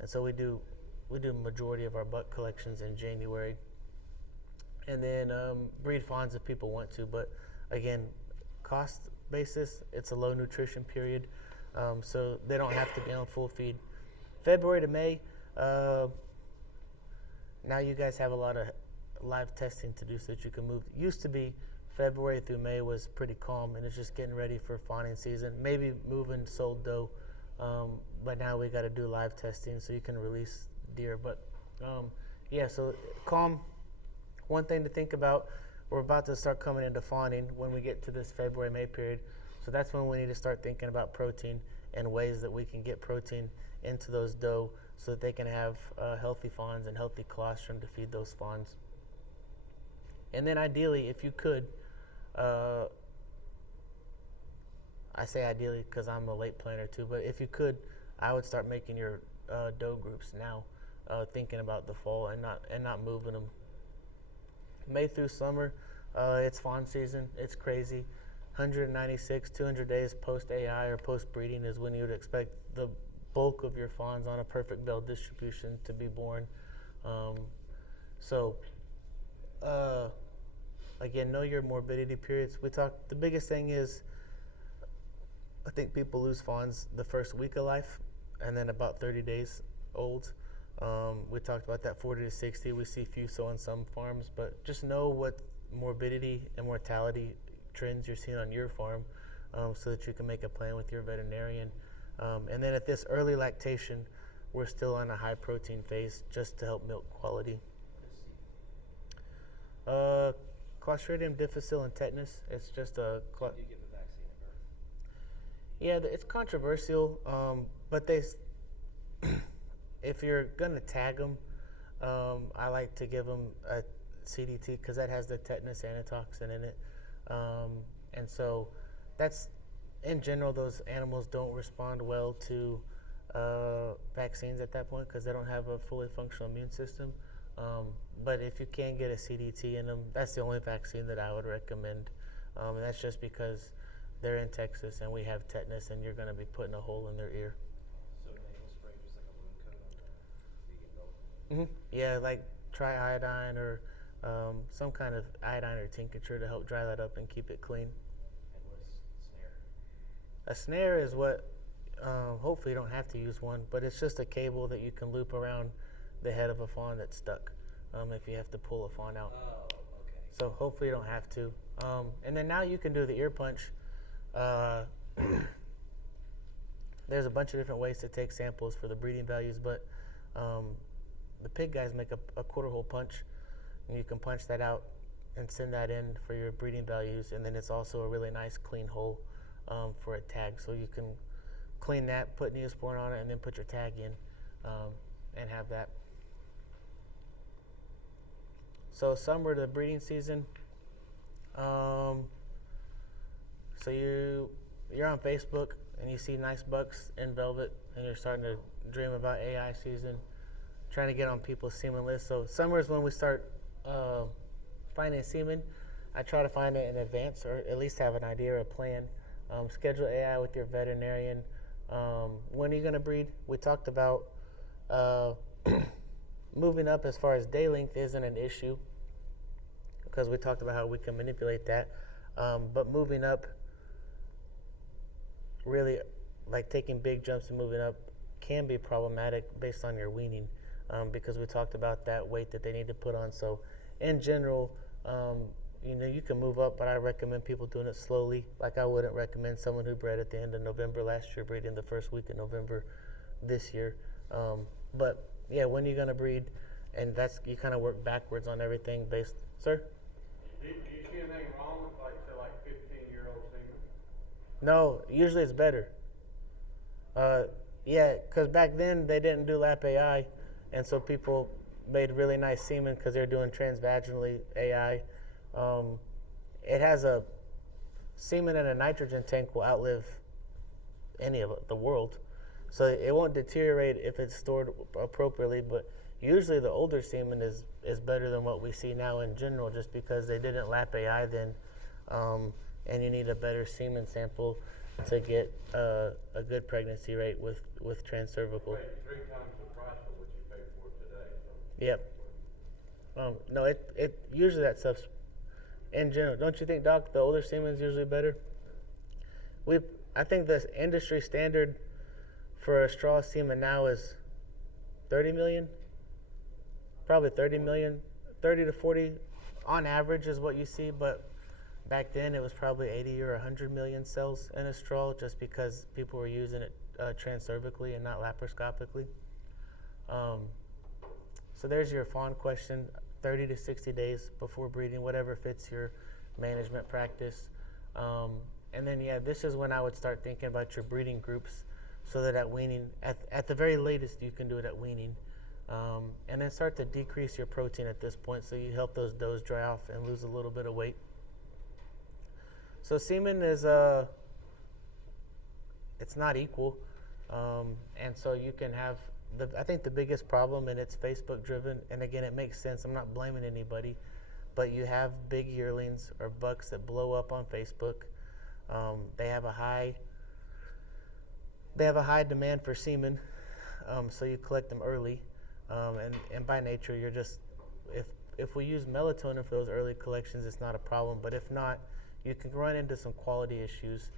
and so we do majority of our buck collections in January, and then breed fawns if people want to. But again, cost basis, it's a low nutrition period, so they don't have to be on full feed. February to May, now you guys have a lot of live testing to do so that you can move. Used to be February through May was pretty calm, and it's just getting ready for fawning season, maybe moving sold doe, but now we got to do live testing so you can release deer. But yeah, so calm. One thing to think about, we're about to start coming into fawning when we get to this February-May period, so that's when we need to start thinking about protein and ways that we can get protein into those doe so that they can have healthy fawns and healthy colostrum to feed those fawns. And then ideally, if you could, I say ideally because I'm a late planner too, but if you could, I would start making your doe groups now, thinking about the fall and not moving them. May through summer, it's fawn season. It's crazy. 196, 200 days post AI or post breeding is when you would expect the bulk of your fawns on a perfect bell distribution to be born. So, again, know your morbidity periods. The biggest thing is, I think people lose fawns the first week of life and then about 30 days old. We talked about that 40 to 60. We see few so on some farms, but just know what morbidity and mortality trends you're seeing on your farm, so that you can make a plan with your veterinarian. And then at this early lactation, we're still on a high protein phase just to help milk quality. Clostridium difficile and tetanus. It's just a. Do you give the vaccine at birth? Yeah, it's controversial, but if you're gonna tag them, I like to give them a CDT because that has the tetanus antitoxin in it, and so that's in general. Those animals don't respond well to vaccines at that point because they don't have a fully functional immune system. But if you can get a CDT in them, that's the only vaccine that I would recommend, and that's just because they're in Texas and we have tetanus, and you're going to be putting a hole in their ear. So nasal spray, just like a wound coat on the vegan milk. Yeah, like triiodine or some kind of iodine or tincture to help dry that up and keep it clean. And what is snare? A snare is what, hopefully you don't have to use one, but it's just a cable that you can loop around the head of a fawn that's stuck, if you have to pull a fawn out. Oh, okay. So hopefully you don't have to. And then now you can do the ear punch. There's a bunch of different ways to take samples for the breeding values, but the pig guys make a quarter hole punch, and you can punch that out and send that in for your breeding values. And then it's also a really nice clean hole for a tag, so you can clean that, put Neosporin on it, and then put your tag in and have that. So summer to the breeding season. So you're on Facebook and you see nice bucks in velvet, and you're starting to dream about AI season, trying to get on people's semen lists. So summer is when we start finding semen. I try to find it in advance, or at least have an idea or a plan. Schedule AI with your veterinarian. When are you going to breed? We talked about moving up as far as day length isn't an issue, because we talked about how we can manipulate that. But moving up, really, like taking big jumps and moving up, can be problematic based on your weaning, because we talked about that weight that they need to put on. So in general, you can move up, but I recommend people doing it slowly. Like I wouldn't recommend someone who bred at the end of November last year breeding the first week of November this year. But yeah, when you're going to breed, and you kind of work backwards on everything based. Sir? Do you see anything wrong with say 15-year-old semen? No, usually it's better. Yeah, because back then they didn't do lap AI, and so people made really nice semen because they're doing transvaginally AI. It has a semen in a nitrogen tank will outlive any of the world, so it won't deteriorate if it's stored appropriately. But usually the older semen is better than what we see now in general, just because they didn't lap AI then, and you need a better semen sample to get a good pregnancy rate with transcervical. You pay 3 times the price of what you pay for today. So. Yep. No, it usually that stuff's in general. Don't you think, Doc? The older semen's usually better. I think the industry standard for a straw semen now is 30 million. Probably 30 million, 30 to 40 on average is what you see, but back then it was probably 80 or 100 million cells in a straw, just because people were using it transcervically and not laparoscopically. So there's your fawn question. 30 to 60 days before breeding, whatever fits your management practice. And then, yeah, this is when I would start thinking about your breeding groups, so that at weaning, at the very latest, you can do it at weaning. And then start to decrease your protein at this point, so you help those does dry off and lose a little bit of weight. So semen is it's not equal, and so you can have I think the biggest problem, and it's Facebook driven, and again it makes sense. I'm not blaming anybody, but you have big yearlings or bucks that blow up on Facebook. They have a high demand for semen, so you collect them early, and by nature you're just if we use melatonin for those early collections, it's not a problem. But if not, you can run into some quality issues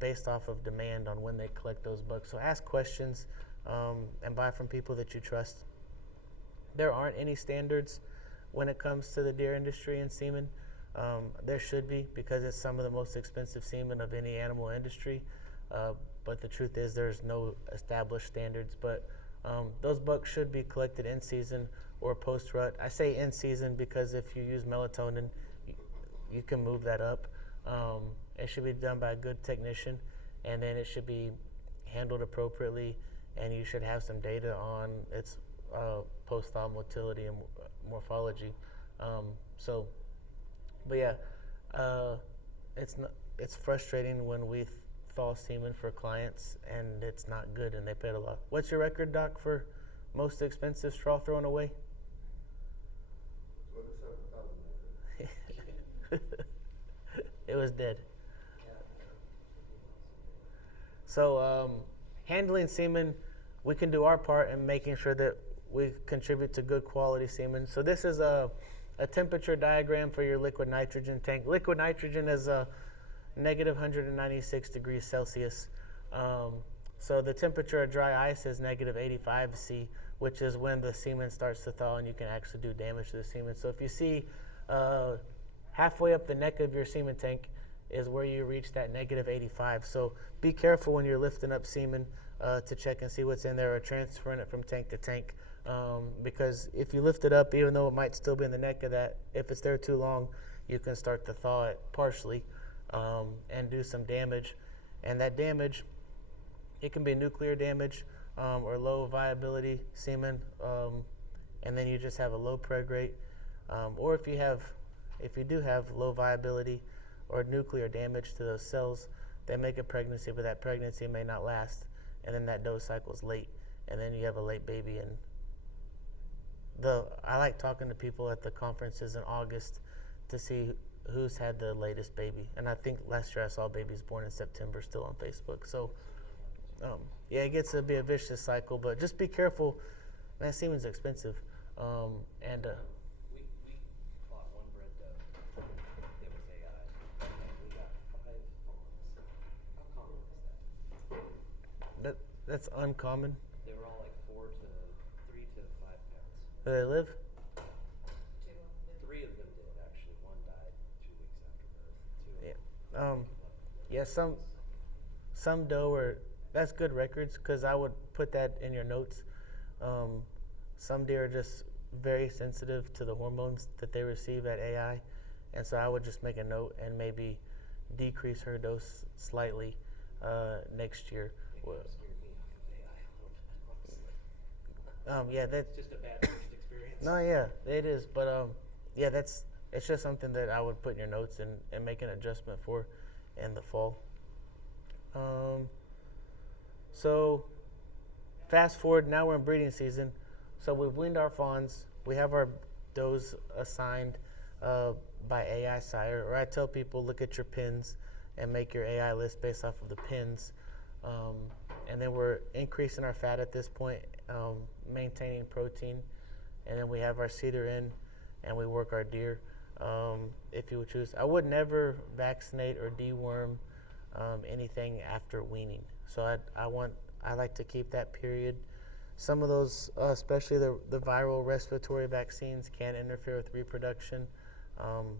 based off of demand on when they collect those bucks. So ask questions and buy from people that you trust. There aren't any standards when it comes to the deer industry and semen. There should be, because it's some of the most expensive semen of any animal industry. But the truth is there's no established standards. But those bucks should be collected in season or post rut. I say in season because if you use melatonin, you can move that up. It should be done by a good technician, and then it should be handled appropriately, and you should have some data on its post-thaw motility and morphology. But yeah, it's frustrating when we thaw semen for clients and it's not good and they paid a lot. What's your record, Doc, for most expensive straw thrown away? It was dead. So handling semen, we can do our part in making sure that we contribute to good quality semen. So this is a temperature diagram for your liquid nitrogen tank. Liquid nitrogen is negative 196 degrees Celsius. So the temperature of dry ice is negative 85 C, which is when the semen starts to thaw and you can actually do damage to the semen. So if you see halfway up the neck of your semen tank is where you reach that negative 85. So be careful when you're lifting up semen to check and see what's in there or transferring it from tank to tank. Because if you lift it up, even though it might still be in the neck of that, if it's there too long, you can start to thaw it partially and do some damage. And that damage, it can be nuclear damage or low viability semen, and then you just have a low preg rate. Or if you do have low viability or nuclear damage to those cells, they make a pregnancy, but that pregnancy may not last, and then that dose cycle is late, and then you have a late baby. And I like talking to people at the conferences in August to see who's had the latest baby. And I think last year I saw babies born in September still on Facebook. So yeah, it gets to be a vicious cycle, but just be careful. Man, semen's expensive. We bought one bred doe that was AI, and we got 5 fawns. How common is that? That's uncommon. They were all like 3 to 5 pounds. Do they live? 3 of them did actually. One died 2 weeks after birth. 2 Yeah. of them Yeah, some doe are, that's good records, because I would put that in your notes. Some deer are just very sensitive to the hormones that they receive at AI, and so I would just make a note and maybe decrease her dose slightly next year. It kind of scared me off of AI a little bit, honestly. Yeah, that's It's just a bad first experience. no, yeah, it is, but yeah, it's just something that I would put in your notes and make an adjustment for in the fall. So fast forward, now we're in breeding season. So we've weaned our fawns. We have our does assigned by AI sire, or I tell people, look at your pins and make your AI list based off of the pins. And then we're increasing our fat at this point, maintaining protein. And then we have our cedar in, and we work our deer if you would choose. I would never vaccinate or deworm anything after weaning. So I like to keep that period. Some of those, especially the viral respiratory vaccines, can interfere with reproduction. So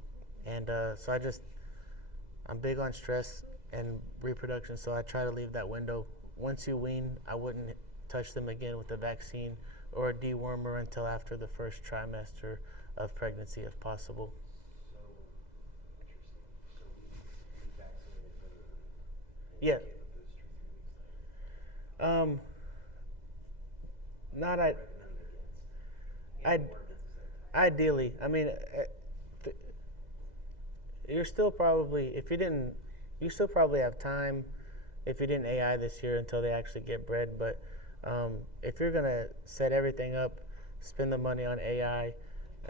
I'm big on stress and reproduction, so I try to leave that window. Once you wean, I wouldn't touch them again with a vaccine or a dewormer until after the first trimester of pregnancy, if possible. So interesting. So we vaccinated her. Yeah. Gave a booster 3 weeks later. Not Recommending against. I'd- And warm at the same time. ideally. I mean, you're still probably, if you didn't, you still probably have time if you didn't AI this year until they actually get bred. But if you're gonna set everything up, spend the money on AI,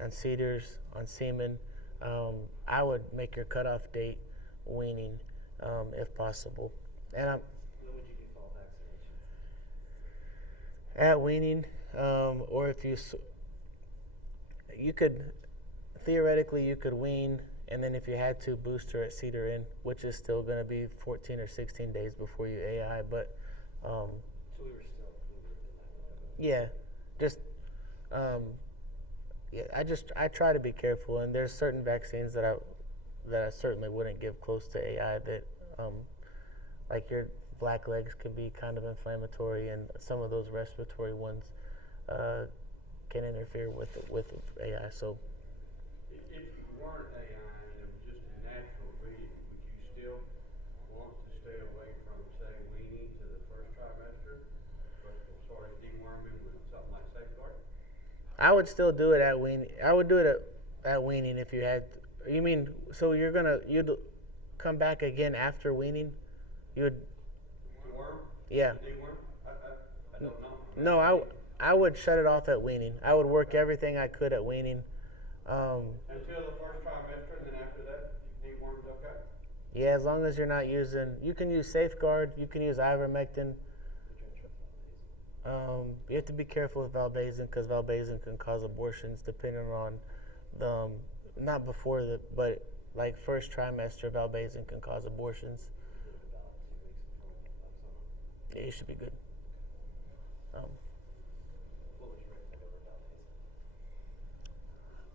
on cedars, on semen, I would make your cutoff date weaning, if possible. And I'm When would you do fall vaccinations? at weaning, or if you could theoretically you could wean, and then if you had to, booster at cedar in, which is still going to be 14 or 16 days before you AI. But So we were still in that window. yeah, just yeah, I try to be careful, and there's certain vaccines that I certainly wouldn't give close to AI. That like your black legs can be kind of inflammatory, and some of those respiratory ones can interfere with AI. So If you weren't AI and it was just a natural breeding, would you still want to stay away from, say, weaning to the first trimester? But as far as deworming with something like Safeguard? I would still do it at weaning. I would do it at weaning if you had. You mean so you'd come back again after weaning? You would. Deworm? Yeah. Deworm? I don't know. No, I would shut it off at weaning. I would work everything I could at weaning. Until the first trimester, and then after that, deworm's okay? Yeah, as long as you're not using. You can use Safeguard. You can use ivermectin. You have to be careful with valbazin because valbazin can cause abortions depending on the not before the but like first trimester valbazin can cause abortions. Yeah, you should be good. What would you recommend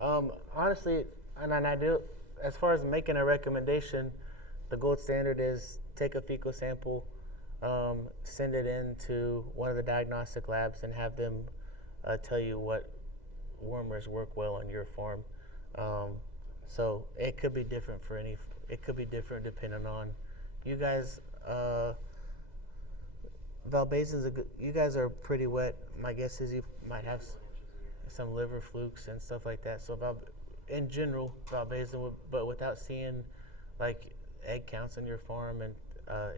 over Valbazin? Honestly, and I do as far as making a recommendation, the gold standard is take a fecal sample, send it in to one of the diagnostic labs, and have them tell you what wormers work well on your farm. So it could be different for any. It could be different depending on you guys. Valbazin's a good. You guys are pretty wet. My guess is you might have some liver flukes and stuff like that. So in general, valbazin would, but without seeing like egg counts on your farm, and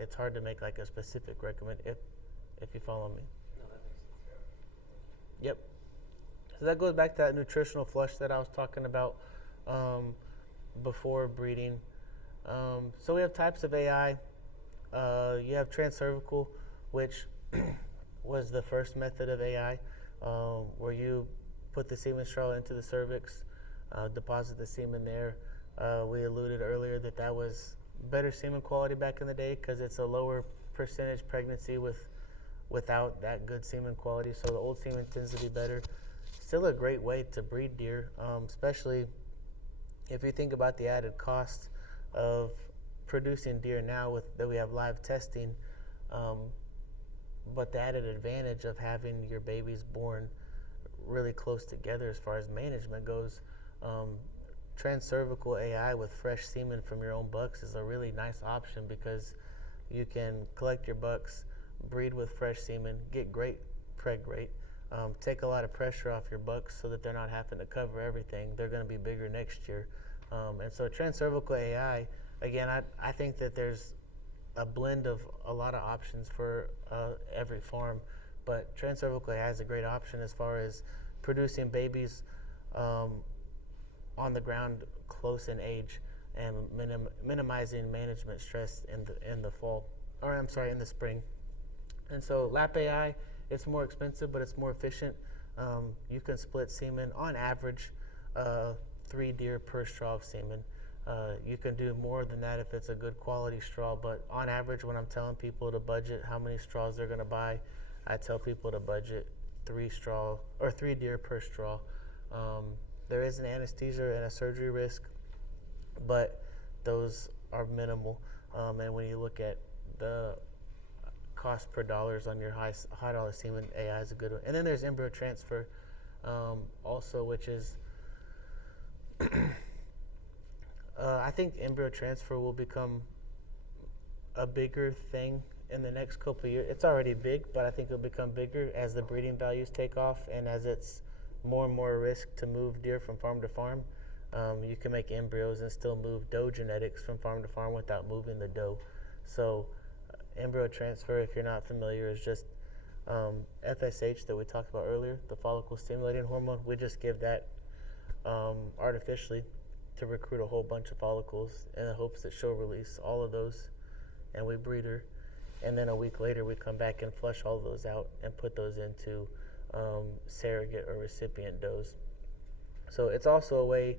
it's hard to make like a specific recommend if you follow me. No, that makes sense. Yep. So that goes back to that nutritional flush that I was talking about before breeding. So we have types of AI. You have transcervical, which was the first method of AI, where you put the semen straw into the cervix, deposit the semen there. We alluded earlier that was better semen quality back in the day because it's a lower percentage pregnancy without that good semen quality. So the old semen tends to be better. Still a great way to breed deer, especially if you think about the added cost of producing deer now that we have live testing. But the added advantage of having your babies born really close together as far as management goes, transcervical AI with fresh semen from your own bucks is a really nice option because you can collect your bucks, breed with fresh semen, get great preg rate, take a lot of pressure off your bucks so that they're not having to cover everything. They're going to be bigger next year. And so transcervical AI, again, I think that there's a blend of a lot of options for every farm, but transcervical AI is a great option as far as producing babies on the ground close in age and minimizing management stress in the fall, or I'm sorry, in the spring. And so lap AI, it's more expensive, but it's more efficient. You can split semen on average 3 deer per straw of semen. You can do more than that if it's a good quality straw, but on average, when I'm telling people to budget how many straws they're going to buy, I tell people to budget 3 deer per straw. There is an anesthesia and a surgery risk, but those are minimal. And when you look at the cost per dollars on your high dollar semen, AI is a good one. And then there's embryo transfer also, which is I think embryo transfer will become a bigger thing in the next couple of years. It's already big, but I think it'll become bigger as the breeding values take off and as it's more and more risk to move deer from farm to farm. You can make embryos and still move doe genetics from farm to farm without moving the doe. So embryo transfer, if you're not familiar, is just FSH that we talked about earlier, the follicle stimulating hormone. We just give that artificially to recruit a whole bunch of follicles in the hopes that she'll release all of those, and we breed her. And then a week later, we come back and flush all those out and put those into surrogate or recipient does. So it's also a way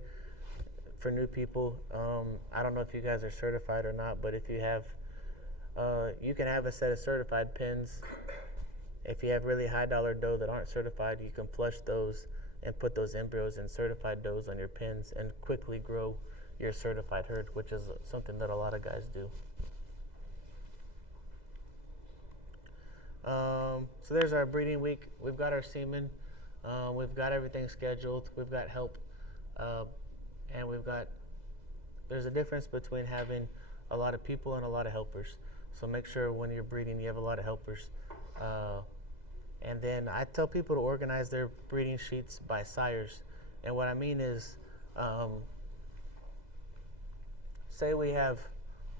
for new people. I don't know if you guys are certified or not, but if you have, you can have a set of certified pins. If you have really high dollar doe that aren't certified, you can flush those and put those embryos in certified does on your pins and quickly grow your certified herd, which is something that a lot of guys do. So there's our breeding week. We've got our semen. We've got everything scheduled. We've got help. And there's a difference between having a lot of people and a lot of helpers. So make sure when you're breeding, you have a lot of helpers. And then I tell people to organize their breeding sheets by sires. And what I mean is, say we have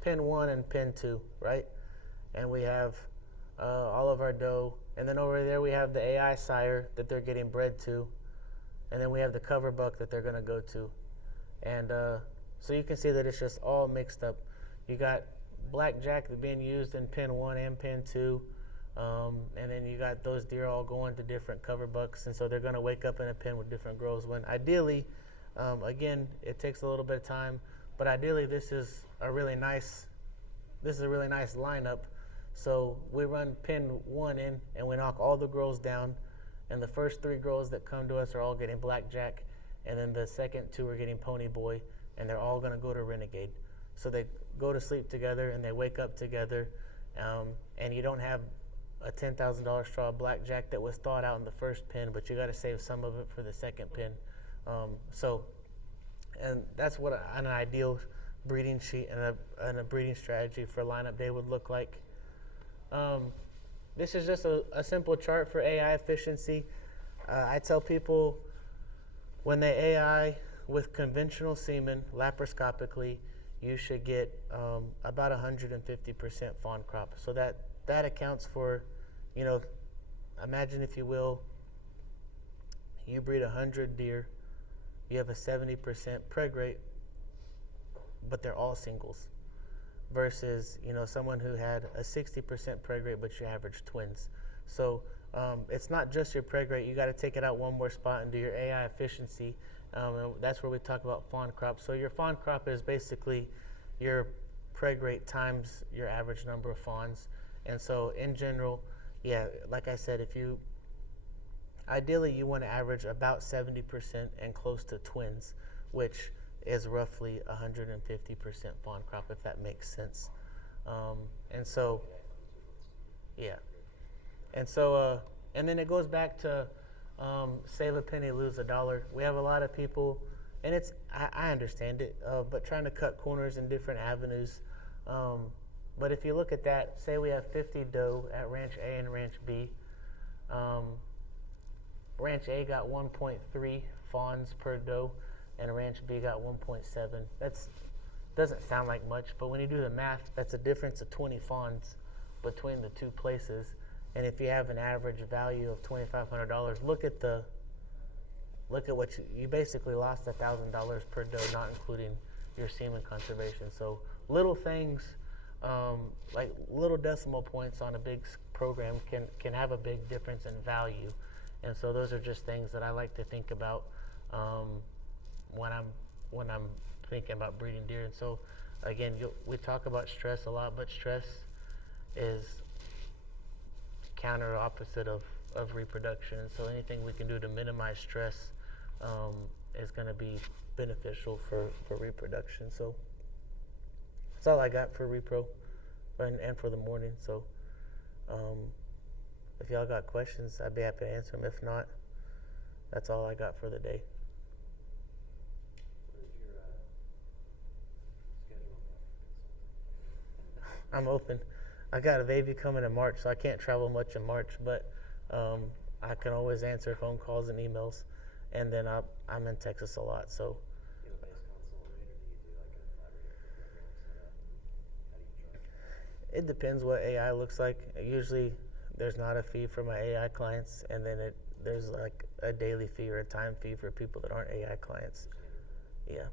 pin 1 and pin 2, right? And we have all of our doe. And then over there we have the AI sire that they're getting bred to. And then we have the cover buck that they're going to go to. And so you can see that it's just all mixed up. You got blackjack being used in pin 1 and pin 2. And then you got those deer all going to different cover bucks, and so they're going to wake up in a pen with different girls. When ideally, again, it takes a little bit of time, but ideally this is a really nice lineup. So we run pin 1 in, and we knock all the girls down, and the first 3 girls that come to us are all getting blackjack, and then the second 2 are getting pony boy, and they're all going to go to renegade. So they go to sleep together and they wake up together, and you don't have a $10,000 straw blackjack that was thawed out in the first pin, but you got to save some of it for the second pin. And that's what an ideal breeding sheet and a breeding strategy for lineup day would look like. This is just a simple chart for AI efficiency. I tell people when they AI with conventional semen laparoscopically, you should get about 150% fawn crop. So that accounts for, imagine if you will, you breed 100 deer, you have a 70% preg rate, but they're all singles. Versus, someone who had a 60% preg rate, but you average twins. So it's not just your preg rate. You got to take it out one more spot and do your AI efficiency. And that's where we talk about fawn crop. So your fawn crop is basically your preg rate times your average number of fawns. And so in general, yeah, like I said, ideally you want to average about 70% and close to twins, which is roughly 150% fawn crop, if that makes sense. And so, yeah. And so, and then it goes back to save a penny, lose a dollar. We have a lot of people, and I understand it, but trying to cut corners in different avenues. But if you look at that, say we have 50 doe at Ranch A and Ranch B. Ranch A got 1.3 fawns per doe, and Ranch B got 1.7. That doesn't sound like much, but when you do the math, that's a difference of 20 fawns between the two places. And if you have an average value of $2,500, look at what you basically lost $1,000 per doe, not including your semen conservation. So little things, like little decimal points on a big program can have a big difference in value. And so those are just things that I like to think about when I'm thinking about breeding deer. And so again, we talk about stress a lot, but stress is counter opposite of reproduction. So anything we can do to minimize stress is going to be beneficial for reproduction. So that's all I got for repro and for the morning. So if y'all got questions, I'd be happy to answer them. If not, that's all I got for the day. What is your schedule like? I'm open. I got a baby coming in March, so I can't travel much in March, but I can always answer phone calls and emails. And then I'm in Texas a lot, so. Do you have a base console rate, or do you do like a collaborative program set up? How do you charge? It depends what AI looks like. Usually, there's not a fee for my AI clients, and then there's like a daily fee or a time fee for people that aren't AI clients. Yeah.